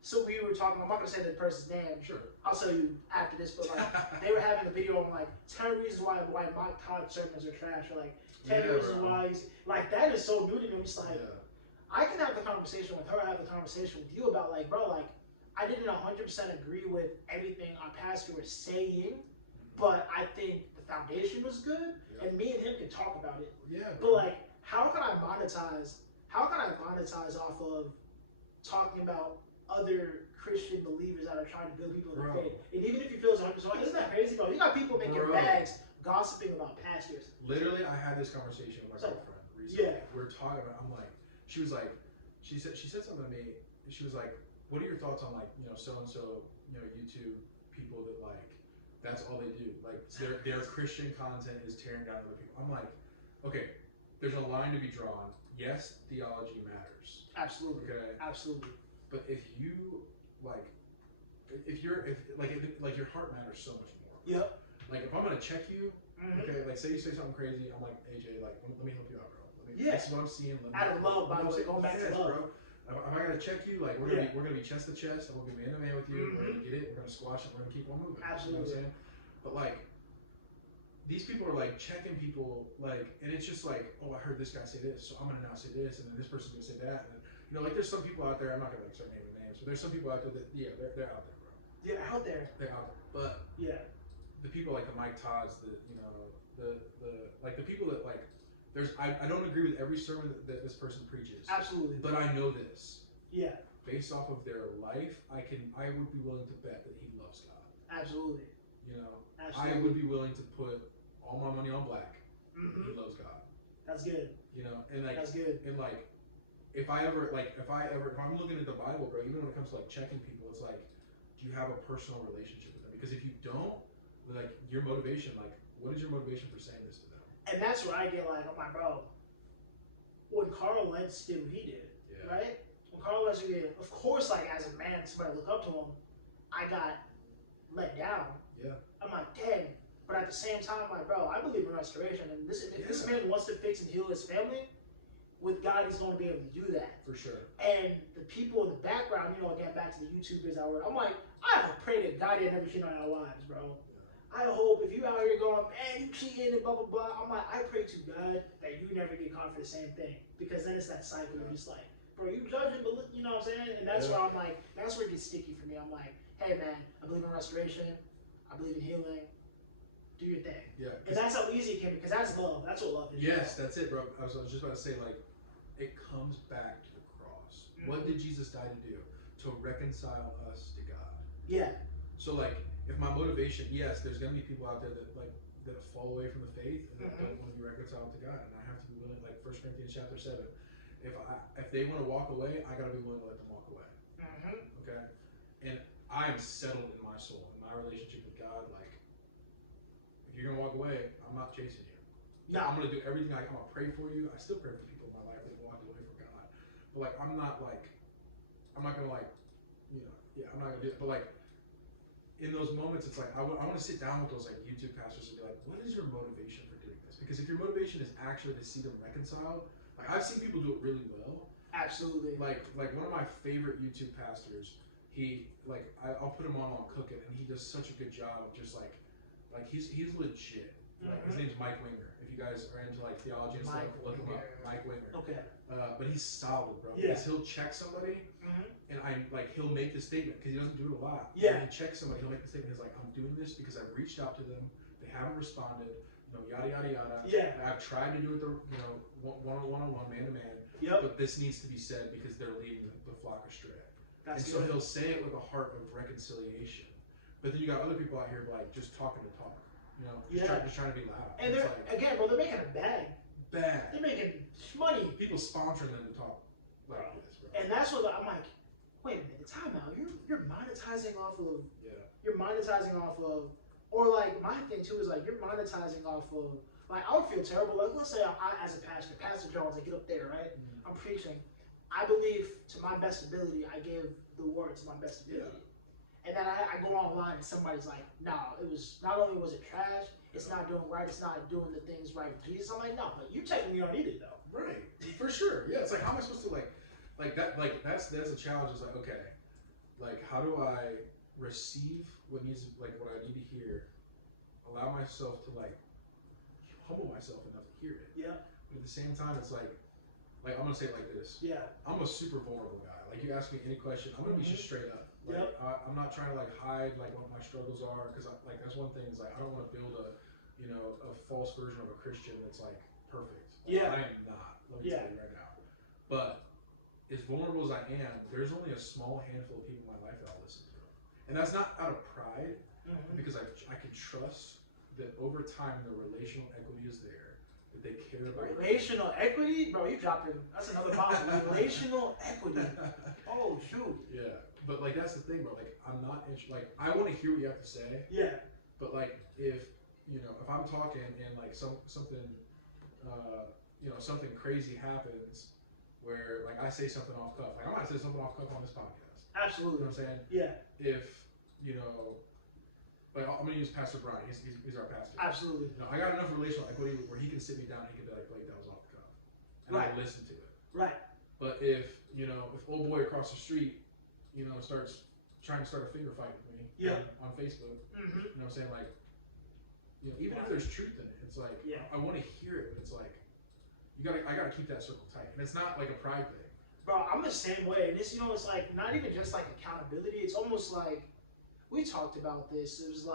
so we were talking, I'm not going to say the person's name. Sure. I'll tell you after this, but like, they were having a video on like 10 reasons why Mike Todd sermons are trash, or like 10 reasons why he's, like, that is so new to me. I'm just like, I can have the conversation with her, I have the conversation with you about like, bro, like, I didn't 100% agree with everything our pastor was saying, but I think the foundation was good, and me and him can talk about it. Yeah. But like, how can I monetize off of talking about other Christian believers that are trying to build people in the faith? And even if you feel it's 100%, isn't that crazy, bro? You got people making bags gossiping about pastors. Literally, I had this conversation with my girlfriend recently. Yeah. We're talking about, she said something to me, she was like, what are your thoughts on like, you know, so-and-so, you know, YouTube people that like, that's all they do. Like their Christian content is tearing down other people. I'm like, okay, there's a line to be drawn. Yes, theology matters. Absolutely. Okay. Absolutely. But if you like, if your heart matters so much more. Yep. Like if I'm gonna check you, okay, like say you say something crazy, I'm like, AJ, like let me help you out, bro. This is what I'm seeing. Out of love, by the way, going back to love. Bro. Am I gonna check you? Like we're gonna be chest to chest. I'm gonna be man to man with you. We're gonna get it. We're gonna squash it. We're gonna keep on moving. Absolutely. You know what I'm saying? But like these people are like checking people, like, and it's just like, oh, I heard this guy say this, so I'm gonna now say this, and then this person's gonna say that, and then, you know, like there's some people out there. I'm not gonna like start naming names, but there's some people out there that they're out there, bro. They're out there. They're out there. But the people like the Mike Todds, the people that like. I don't agree with every sermon that this person preaches. Absolutely. But I know this. Yeah. Based off of their life, I would be willing to bet that he loves God. Absolutely. You know, absolutely. I would be willing to put all my money on black. He loves God. That's good. You know, and like that's good. And like, if I'm looking at the Bible, bro, even when it comes to like checking people, it's like, do you have a personal relationship with them? Because if you don't, like your motivation, like what is your motivation for saying this to them? And that's where I get like, I'm like, bro, when Carl Lentz did what he did, right? When Carl Lentz did, of course, like as a man, somebody look up to him, I got let down. Yeah. I'm like, dang. But at the same time, I'm like, bro, I believe in restoration, and if this man wants to fix and heal his family, with God, he's going to be able to do that. For sure. And the people in the background, you know, again, back to the YouTubers that were, I'm like, I pray that God didn't ever cheat on our lives, bro. I hope if you out here going, man, you cheating and blah, blah, blah. I'm like, I pray to God that you never get caught for the same thing. Because then it's that cycle of just like, bro, you judging, but look, you know what I'm saying? And that's where I'm like, that's where it gets sticky for me. I'm like, hey, man, I believe in restoration. I believe in healing. Do your thing. Yeah. And that's how easy it can be, because that's love. That's what love is. Yes, that's it, bro. I was just about to say, like, it comes back to the cross. What did Jesus die to do? To reconcile us to God. Yeah. So, like, if my motivation, yes, there's gonna be people out there that fall away from the faith and that don't want to be reconciled to God, and I have to be willing. Like 1 Corinthians chapter 7, if they want to walk away, I gotta be willing to let them walk away. Okay, and I am settled in my soul, in my relationship with God. Like, if you're gonna walk away, I'm not chasing you. Yeah, I'm gonna do everything. I'm gonna pray for you. I still pray for people in my life that walk away from God, but like I'm not gonna like, you know, I'm not gonna do it. But like, in those moments, it's like I want to sit down with those like YouTube pastors and be like, what is your motivation for doing this? Because if your motivation is actually to see them reconciled, Like I've seen people do it really well. Absolutely. Like one of my favorite YouTube pastors, I'll put him on while I'm cooking, and he does such a good job of just like he's legit. Like his name's Mike Winger. If you guys are into like theology and stuff, look him up. Mike Winger. Okay. But he's solid, bro. Yeah. Because he'll check somebody, and he'll make the statement because he doesn't do it a lot. Yeah. When he checks somebody, he'll make the statement. He's like, I'm doing this because I've reached out to them. They haven't responded. Yada yada yada. Yeah. I've tried to do it one-on-one, man-to-man. Yep. But this needs to be said because they're leading the flock astray. That's and so good. he'll say it with a heart of reconciliation. But then you got other people out here like just talking to talk. Just trying to be loud. And they're again, bro, they're making a bag. Bad. They're making money. People sponsoring them to talk like this, bro. And that's what I'm like. Wait a minute, time out. You're monetizing off of. Yeah. You're monetizing off of, or like my thing too is like you're monetizing off of. Like I would feel terrible. Like let's say I as a pastor, Pastor Jones, I get up there, right? I'm preaching. I believe to my best ability, I give the word to my best ability. Yeah. And then I go online and somebody's like, no, it was not only was it trash, it's not doing right, it's not doing the things right with Jesus. I'm like, no, but you technically don't need it though. Right. For sure. Yeah. It's like how am I supposed to like that? Like that's a challenge. It's like okay, like how do I receive what what I need to hear, allow myself to humble myself enough to hear it. Yeah. But at the same time, it's like I'm gonna say it like this. Yeah. I'm a super vulnerable guy. Like you ask me any question, I'm gonna be just straight up. Like I'm not trying to hide what my struggles are because that's one thing is I don't want to build a false version of a Christian that's perfect. Yeah. I am not. Let me tell you right now. But as vulnerable as I am, there's only a small handful of people in my life that I'll listen to, and that's not out of pride because I can trust that over time the relational equity is there, that they care about relational equity, bro. You dropped it. That's another problem. Relational equity. Oh shoot. Yeah, but that's the thing, bro. I'm not I want to hear what you have to say. Yeah. But if I'm talking and something something crazy happens where I say something off cuff, I might say something off cuff on this podcast. Absolutely. You know what I'm saying? Yeah. If I'm gonna use Pastor Brian. He's our pastor. Absolutely. I got enough relational equity where he can sit me down and he can be like, Blake, that was off the cuff. And I'll listen to it. Right. But if old boy across the street, starts trying to start a finger fight with me on Facebook, you know what I'm saying? Even if there's truth in it, it's I want to hear it, but it's I gotta keep that circle tight. And it's not a pride thing. Bro, I'm the same way. And it's it's not even just accountability, it's almost we talked about this. It was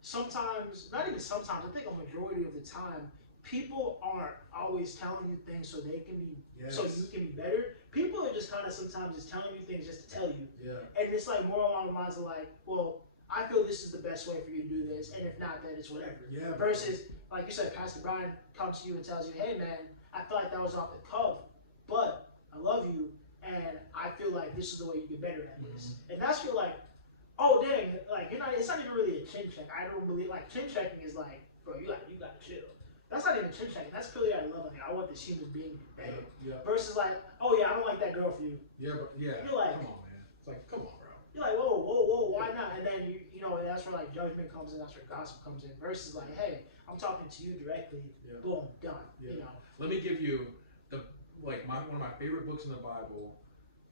sometimes, not even sometimes, I think a majority of the time, people aren't always telling you things so they can be, so you can be better. People are just kind of sometimes just telling you things just to tell you. Yeah. And it's more along the lines of well, I feel this is the best way for you to do this, and if not, then it's whatever. Yeah. Versus, like you said, Pastor Brian comes to you and tells you, hey man, I feel like that was off the cuff, but I love you, and I feel like this is the way you get better at this. And that's where oh dang, it's not even really a chin check. I don't believe chin checking is bro, you gotta chill. That's not even chin checking. That's clearly out of love. I want this human being to be better. Yeah. Versus oh yeah, I don't like that girl for you. Yeah, but yeah. You're come on, man. It's come on, bro. You're whoa, why not? And then and that's where judgment comes in. That's where gossip comes in. Versus hey, I'm talking to you directly. Yeah. Boom, done. Yeah. Let me give you one of my favorite books in the Bible.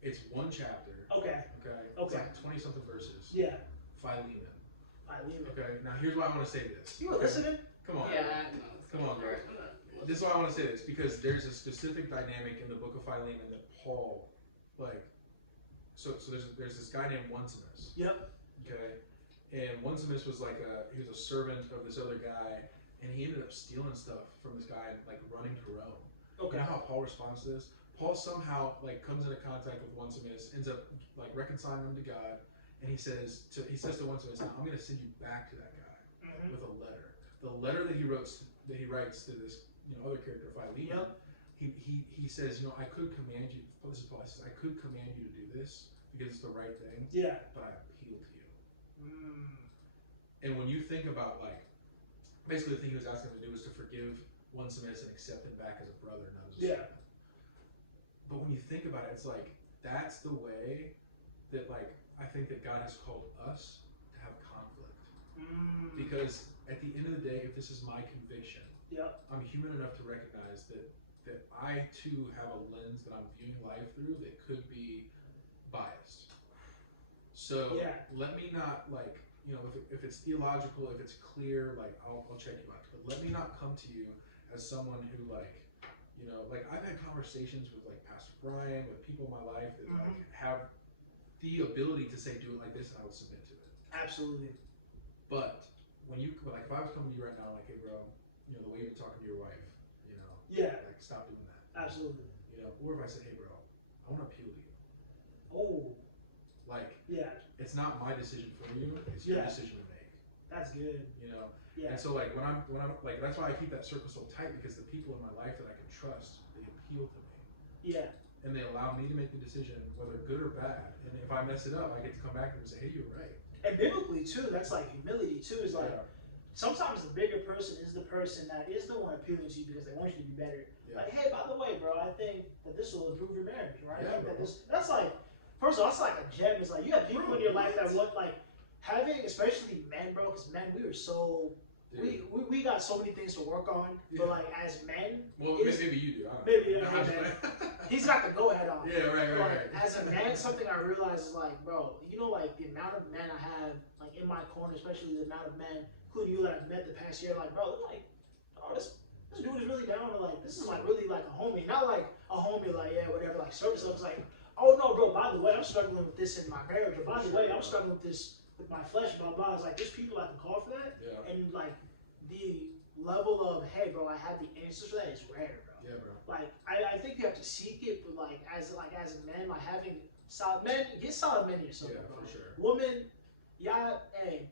It's one chapter. Okay. It's 20-something verses. Yeah. Philemon. Philemon. Okay. Now here's why I want to say this. You were listening? Come on. Yeah. Come on, bro. This is why I want to say this because there's a specific dynamic in the book of Philemon that Paul, so there's this guy named Onesimus. Yep. Okay. And Onesimus was he was a servant of this other guy, and he ended up stealing stuff from this guy, running to Rome. Okay. You know how Paul responds to this? Paul somehow comes into contact with Onesimus, ends up reconciling him to God, and he says to Onesimus, "I'm going to send you back to that guy with a letter. The letter that he writes to this other character Philemon. Yep. He says, I could command you. This is Paul. He says, I could command you to do this because it's the right thing. Yeah. But I appeal to you. And when you think about basically the thing he was asking him to do was to forgive Onesimus and accept him back as a brother, not as a servant. But when you think about it, it's that's the way that I think that God has called us to have conflict. Because at the end of the day, if this is my conviction, I'm human enough to recognize that that I too have a lens that I'm viewing life through that could be biased. So let me not like, you know, if it's theological, if it's clear, like I'll check you out. But let me not come to you as someone who like, you know, like I've had conversations with like Pastor Brian, with people in my life that like have the ability to say do it like this, and I will submit to it. Absolutely. But when you like, if I was coming to you right now, like, hey bro, you know, the way you're talking to your wife, you know, like stop doing that. Absolutely. You know, or if I said, hey bro, I want to appeal to you. Oh. Like, it's not my decision for you, it's your decision to make. That's good. You know? And so like when I'm like, that's why I keep that circle so tight, because the people in my life that I can trust, they appeal to me. Yeah. And they allow me to make the decision, whether good or bad. And if I mess it up, I get to come back to them and say, hey, you're right. And biblically too, that's like humility too, is like sometimes the bigger person is the person that is the one appealing to you because they want you to be better. Like, hey, by the way, bro, I think that this will improve your marriage, right? Yeah, that's like, first of all, that's like a gem. It's like you have people in your life that want like having, especially men, bro, because men, we are so we got so many things to work on. But like as men, well, maybe you do. Maybe he's got the go ahead on. Yeah, right. As a man, something I realize is like, bro, you know, like the amount of men I have like in my corner, especially the amount of men, including you, that I've met the past year, like, bro, like, oh, this dude is really down to like, this is like really like a homie, not like a homie, like whatever, like surface level. It's like, oh no, bro, by the way, I'm struggling with this in my marriage, or by the way, I'm struggling with this with my flesh, blah blah. It's like there's people I can call for that, and like the level of, hey bro, I have the answers for that is rare, bro. Yeah, bro. Like I think you have to seek it, but like as a man, like having solid men, get solid men yourself, bro. For sure. Woman, hey,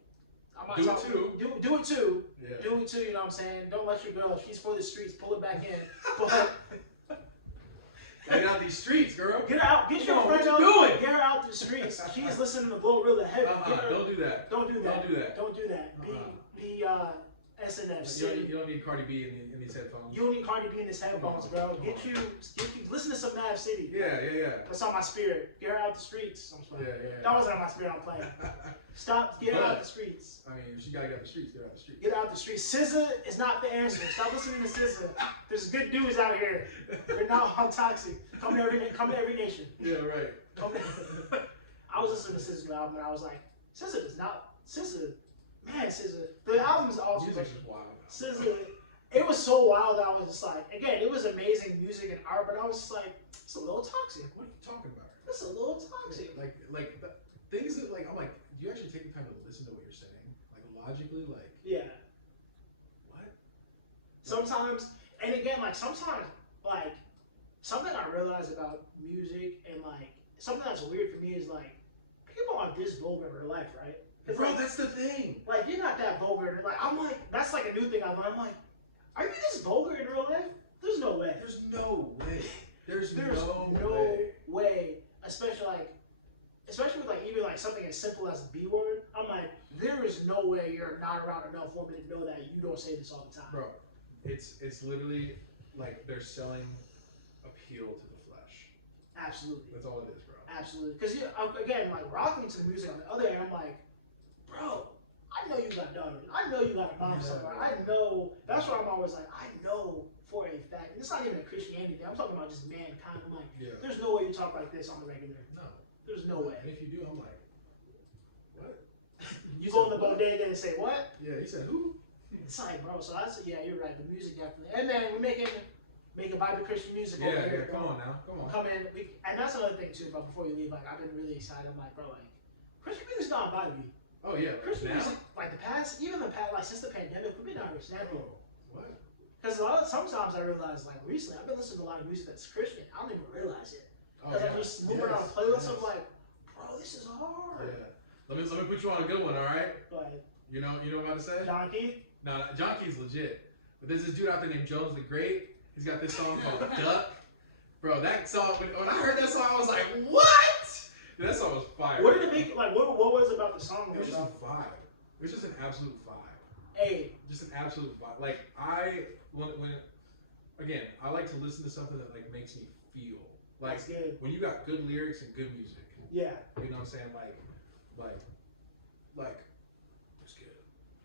I'm not do it too. Do it too. Yeah. Do it too. You know what I'm saying? Don't let your girl. She's for the streets. Pull it back in. But get out these streets, girl. Get her out. Get your friend out. Get her out the streets. She's listening to Glorilla heavy. Don't do that. Don't do that. Don't do that. Don't do that. Be SNF. You don't need Cardi B in these headphones. You don't need Cardi B in these headphones, bro. Get you. Listen to some Nav City. Yeah. That's on my spirit. Get her out the streets. I'm playing. Yeah. That wasn't on my spirit. I'm playing. Stop. Get her out the streets. I mean, she gotta get out the streets. Get her out the streets. Get out the streets. SZA is not the answer. Stop listening to SZA. There's good dudes out here. They're not all toxic. Come to every nation. Yeah, right. I was listening to SZA's new album and I was like, SZA is not SZA. Man, SZA. The album is awesome. Music's just wild. SZA. It was so wild that I was just like, again, it was amazing music and art, but I was just like, it's a little toxic. What are you talking about? It's a little toxic. Like things that like I'm like, do you actually take the time to listen to what you're saying? Like logically, like what? Sometimes, and again, like sometimes, like something I realize about music and like something that's weird for me is like people aren't this vulgar in real life, right? Bro, like, that's the thing. Like you're not that vulgar. Like I'm like, that's like a new thing. I'm like, are you this vulgar in real life? There's no way. There's no way. There's no way. Especially with like even like something as simple as the B word. I'm like, there is no way you're not around enough women to know that you don't say this all the time. Bro, it's literally like they're selling appeal to the flesh. Absolutely. That's all it is, bro. Absolutely. Because again, like rocking to the music on the other hand, I'm like, bro, I know you got daughters. I know you got a mom somewhere. I know. That's why I'm always like, I know for a fact. And it's not even a Christianity thing. I'm talking about just mankind. I'm like, there's no way you talk like this on the regular. No. There's no way. And if you do, I'm like, what? You go in the bodega and say, what? Yeah, you said who? It's like, bro, so that's, you're right. The music definitely. And then we make Bible Christian music over here. Come on now. Come on. Come in. And that's another thing too, but before you leave, like, I've been really excited. I'm like, bro, like, Christian music's not about me. Oh, yeah. Christian music, like since the pandemic, we've been understanding. What? Because sometimes I realize, like, recently, I've been listening to a lot of music that's Christian. I don't even realize it. Because I'm just moving on playlists. I'm like, bro, this is hard. Yeah. Let me put you on a good one, all right? Go ahead. You know what I'm about to say? John Keith? No, John Keith's legit. But there's this dude out there named Jones the Great. He's got this song called Duck. Bro, that song, when I heard that song, I was like, what? Dude, that song was fire. What did it make, like, what was it about the song? It was just a vibe. It was just an absolute vibe. Hey. Just an absolute vibe. Like, again, I like to listen to something that, like, makes me feel. Like, when you got good lyrics and good music. Yeah. You know what I'm saying? Like, it's good.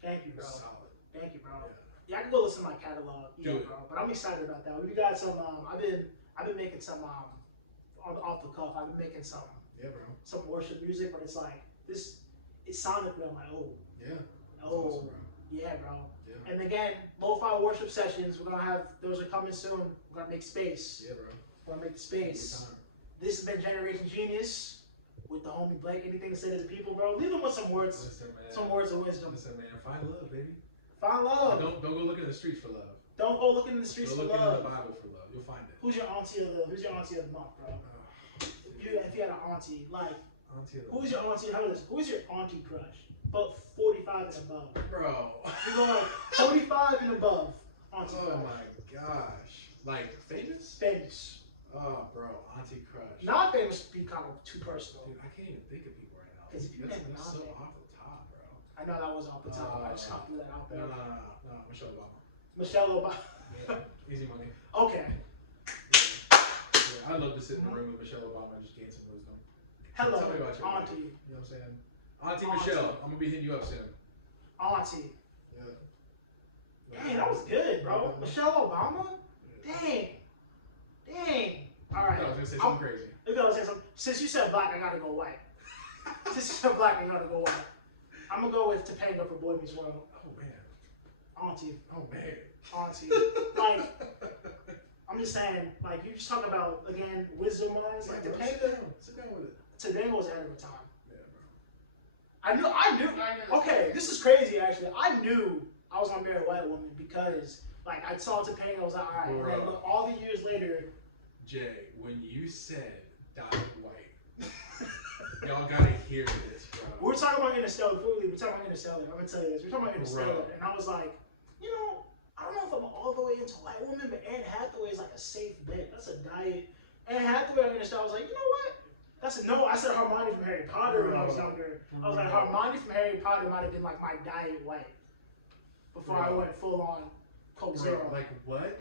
Thank you, bro. It's solid. Thank you, bro. Yeah. Yeah, I can go listen to my catalog. Yeah, Do it. bro. But I'm excited about that. We got some. I've been making some off the cuff. I've been making some worship music, but it's like this. It's sonically, I'm like, oh, Yeah. oh, Awesome, bro. yeah, bro. Yeah. And again, lo-fi worship sessions. We're gonna have those are coming soon. We're gonna make space. Yeah, bro. We're gonna make the space. Good time. This has been Generation Genius with the homie Blake. Anything to say to the people, bro? Leave them with some words. Listen, man. Some words of wisdom. Listen, man. Find love, baby. Find love. Don't go looking in the streets for love. Don't go looking in the streets Go for looking love. in the Bible for love. You'll find it. Who's your auntie of the month, bro? If you had an auntie, like Auntie of the who's your auntie? How is who's your auntie crush? But 45 and above. Bro. We're going 45 and above. Auntie Oh crush. my gosh. Like famous? Famous. Oh, bro. Auntie crush. Not famous would be kind of too personal. Dude, I can't even think of people right now. 'Cause if you that's, name that's so non-famous- off the top, bro. I know that was off the top. I just threw that out there. No. Michelle Obama. Michelle Obama. Yeah. Easy money. Okay. Yeah, I'd love to sit in a room with Michelle Obama and just gain some wisdom. Hello, Tell me about your auntie. life. You know what I'm saying? Auntie Auntie. Michelle, I'm gonna be hitting you up soon. Auntie. Yeah. Dang, that was good, bro. Michelle Obama? Dang. All right. I was gonna say something crazy. Look, I was saying something. Since you said black, I gotta go white. Since you said black, I gotta go white. I'm gonna go with Topanga for Boy Meets World. Oh man. Auntie. Oh man. Auntie. Like, I'm just saying, like, you just talk about, again, wisdom wise. Like, Topanga. Sit down with it. Topanga was ahead of her time. Yeah, bro. I knew. Okay, this is crazy, actually. I knew I was gonna marry a white woman because, like, I saw Topanga, I was like, alright. And then look, all the years later. Jay, when you said dyed white, y'all gotta hear this, bro. We're talking about Interstellar. Before we leave, we're talking about Interstellar. I'm gonna tell you this. We're talking about Interstellar, Bro. and I was like, you know, I don't know if I'm all the way into white woman, but Anne Hathaway is like a safe bet. That's a diet. Anne Hathaway on Interstellar. I was like, you know what? I said Hermione from Harry Potter when I was younger. I was like, Hermione from Harry Potter might have been like my diet white before I went full on Coke Zero. Like what?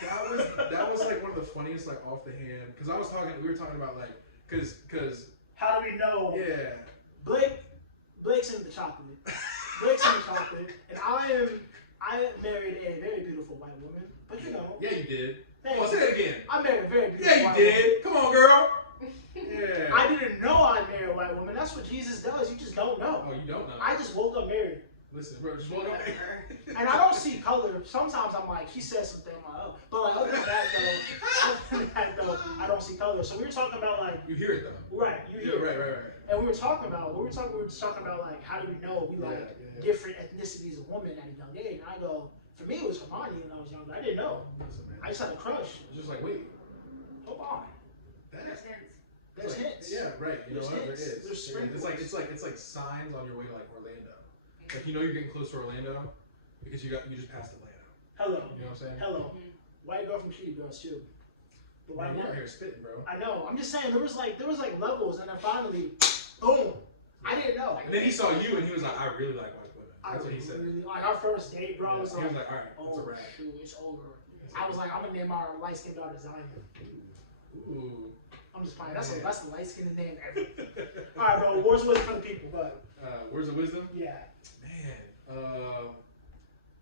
That was like one of the funniest, like off the hand. Cause we were talking about like, cause. How do we know? Yeah. Blake's in the chocolate. Blake's in the chocolate, and I married a very beautiful white woman. But you know. Yeah, you did. Hey, Say it again. I married a very beautiful Yeah, you white did. woman. Come on, girl. Yeah. I didn't know I married a white woman. That's what Jesus does. You just don't know. Oh, you don't know. I just woke up married. Listen, bro, just walk up. And I don't see color. Sometimes I'm like, she says something, I'm like, oh. But like, other than that though, I don't see color. So we were talking about like. You hear it though. Right, you hear it. Right. And we were talking about like, how do we know we like different ethnicities of women at a young age? And I go, for me it was Hermione when I was younger. I didn't know. Listen, man. I just had a crush. It's just like, wait. Hold on. There's hints. There's like, hints. Yeah, right. You There's know what? There hints. is. There's sprinkles. It's like signs on your way to like Orlando. Like you know you're getting close to Orlando because you just passed Atlanta. Hello. You know what I'm saying? Hello. White girl from Shitty Girls too. The white Man, you're woman. out here spitting, bro. I know. I'm just saying there was like levels, and then finally, boom. I didn't know. And then he saw you and he was like, I really like white women. That's what he said. Really, like our first date, bro. Yeah. Was He was like, like, all right, that's a oh wrap. shoot, it's over. I was like, I'm gonna name our light skinned daughter Zion. Ooh. I'm just playing. That's the light skinned name ever. All right, bro. Words of wisdom for the people, but Words of wisdom? yeah. Man,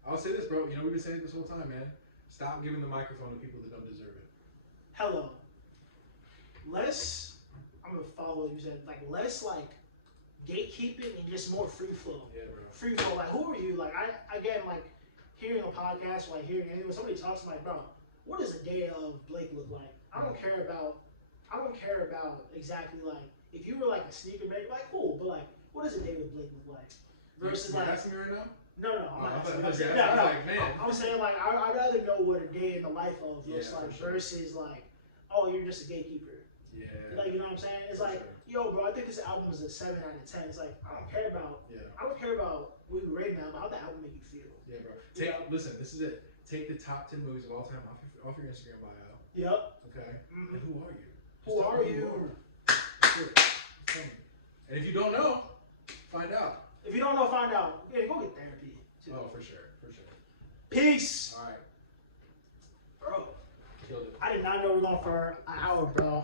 I'll say this, bro. You know, we've been saying it this whole time, man. Stop giving the microphone to people that don't deserve it. Hello. I'm gonna follow what you said. Like less like gatekeeping and just more free flow. Yeah, bro. Free flow. Like who are you? Like I again like hearing a podcast or like hearing anyone somebody talks, I'm like, bro, what does a day of Blake look like? I don't care about exactly like if you were like a sneaker maker, like cool, but like what does a day with Blake look like? Versus You're like asking me right now? no, I'm not asking. I was No, like, man. I'm saying like I'd rather know what a day in the life of looks Yeah, like for sure. versus like, oh, you're just a gatekeeper. Yeah. Like you know what I'm saying? It's For like, yo, bro, I think this album is a 7 out of 10. It's like I don't care about what you rate now, but how the album make you feel. Yeah, bro. Listen, this is it. Take the top 10 movies of all time off your Instagram bio. Yep. Okay. Mm-hmm. And who are you? Who are you? That's it. Tell me. And if you don't know, find out. If you don't know, find out. Yeah, go get therapy. Too. Oh, for sure. Peace. All right. Bro, Killed it. I did not know we were going for an hour, bro.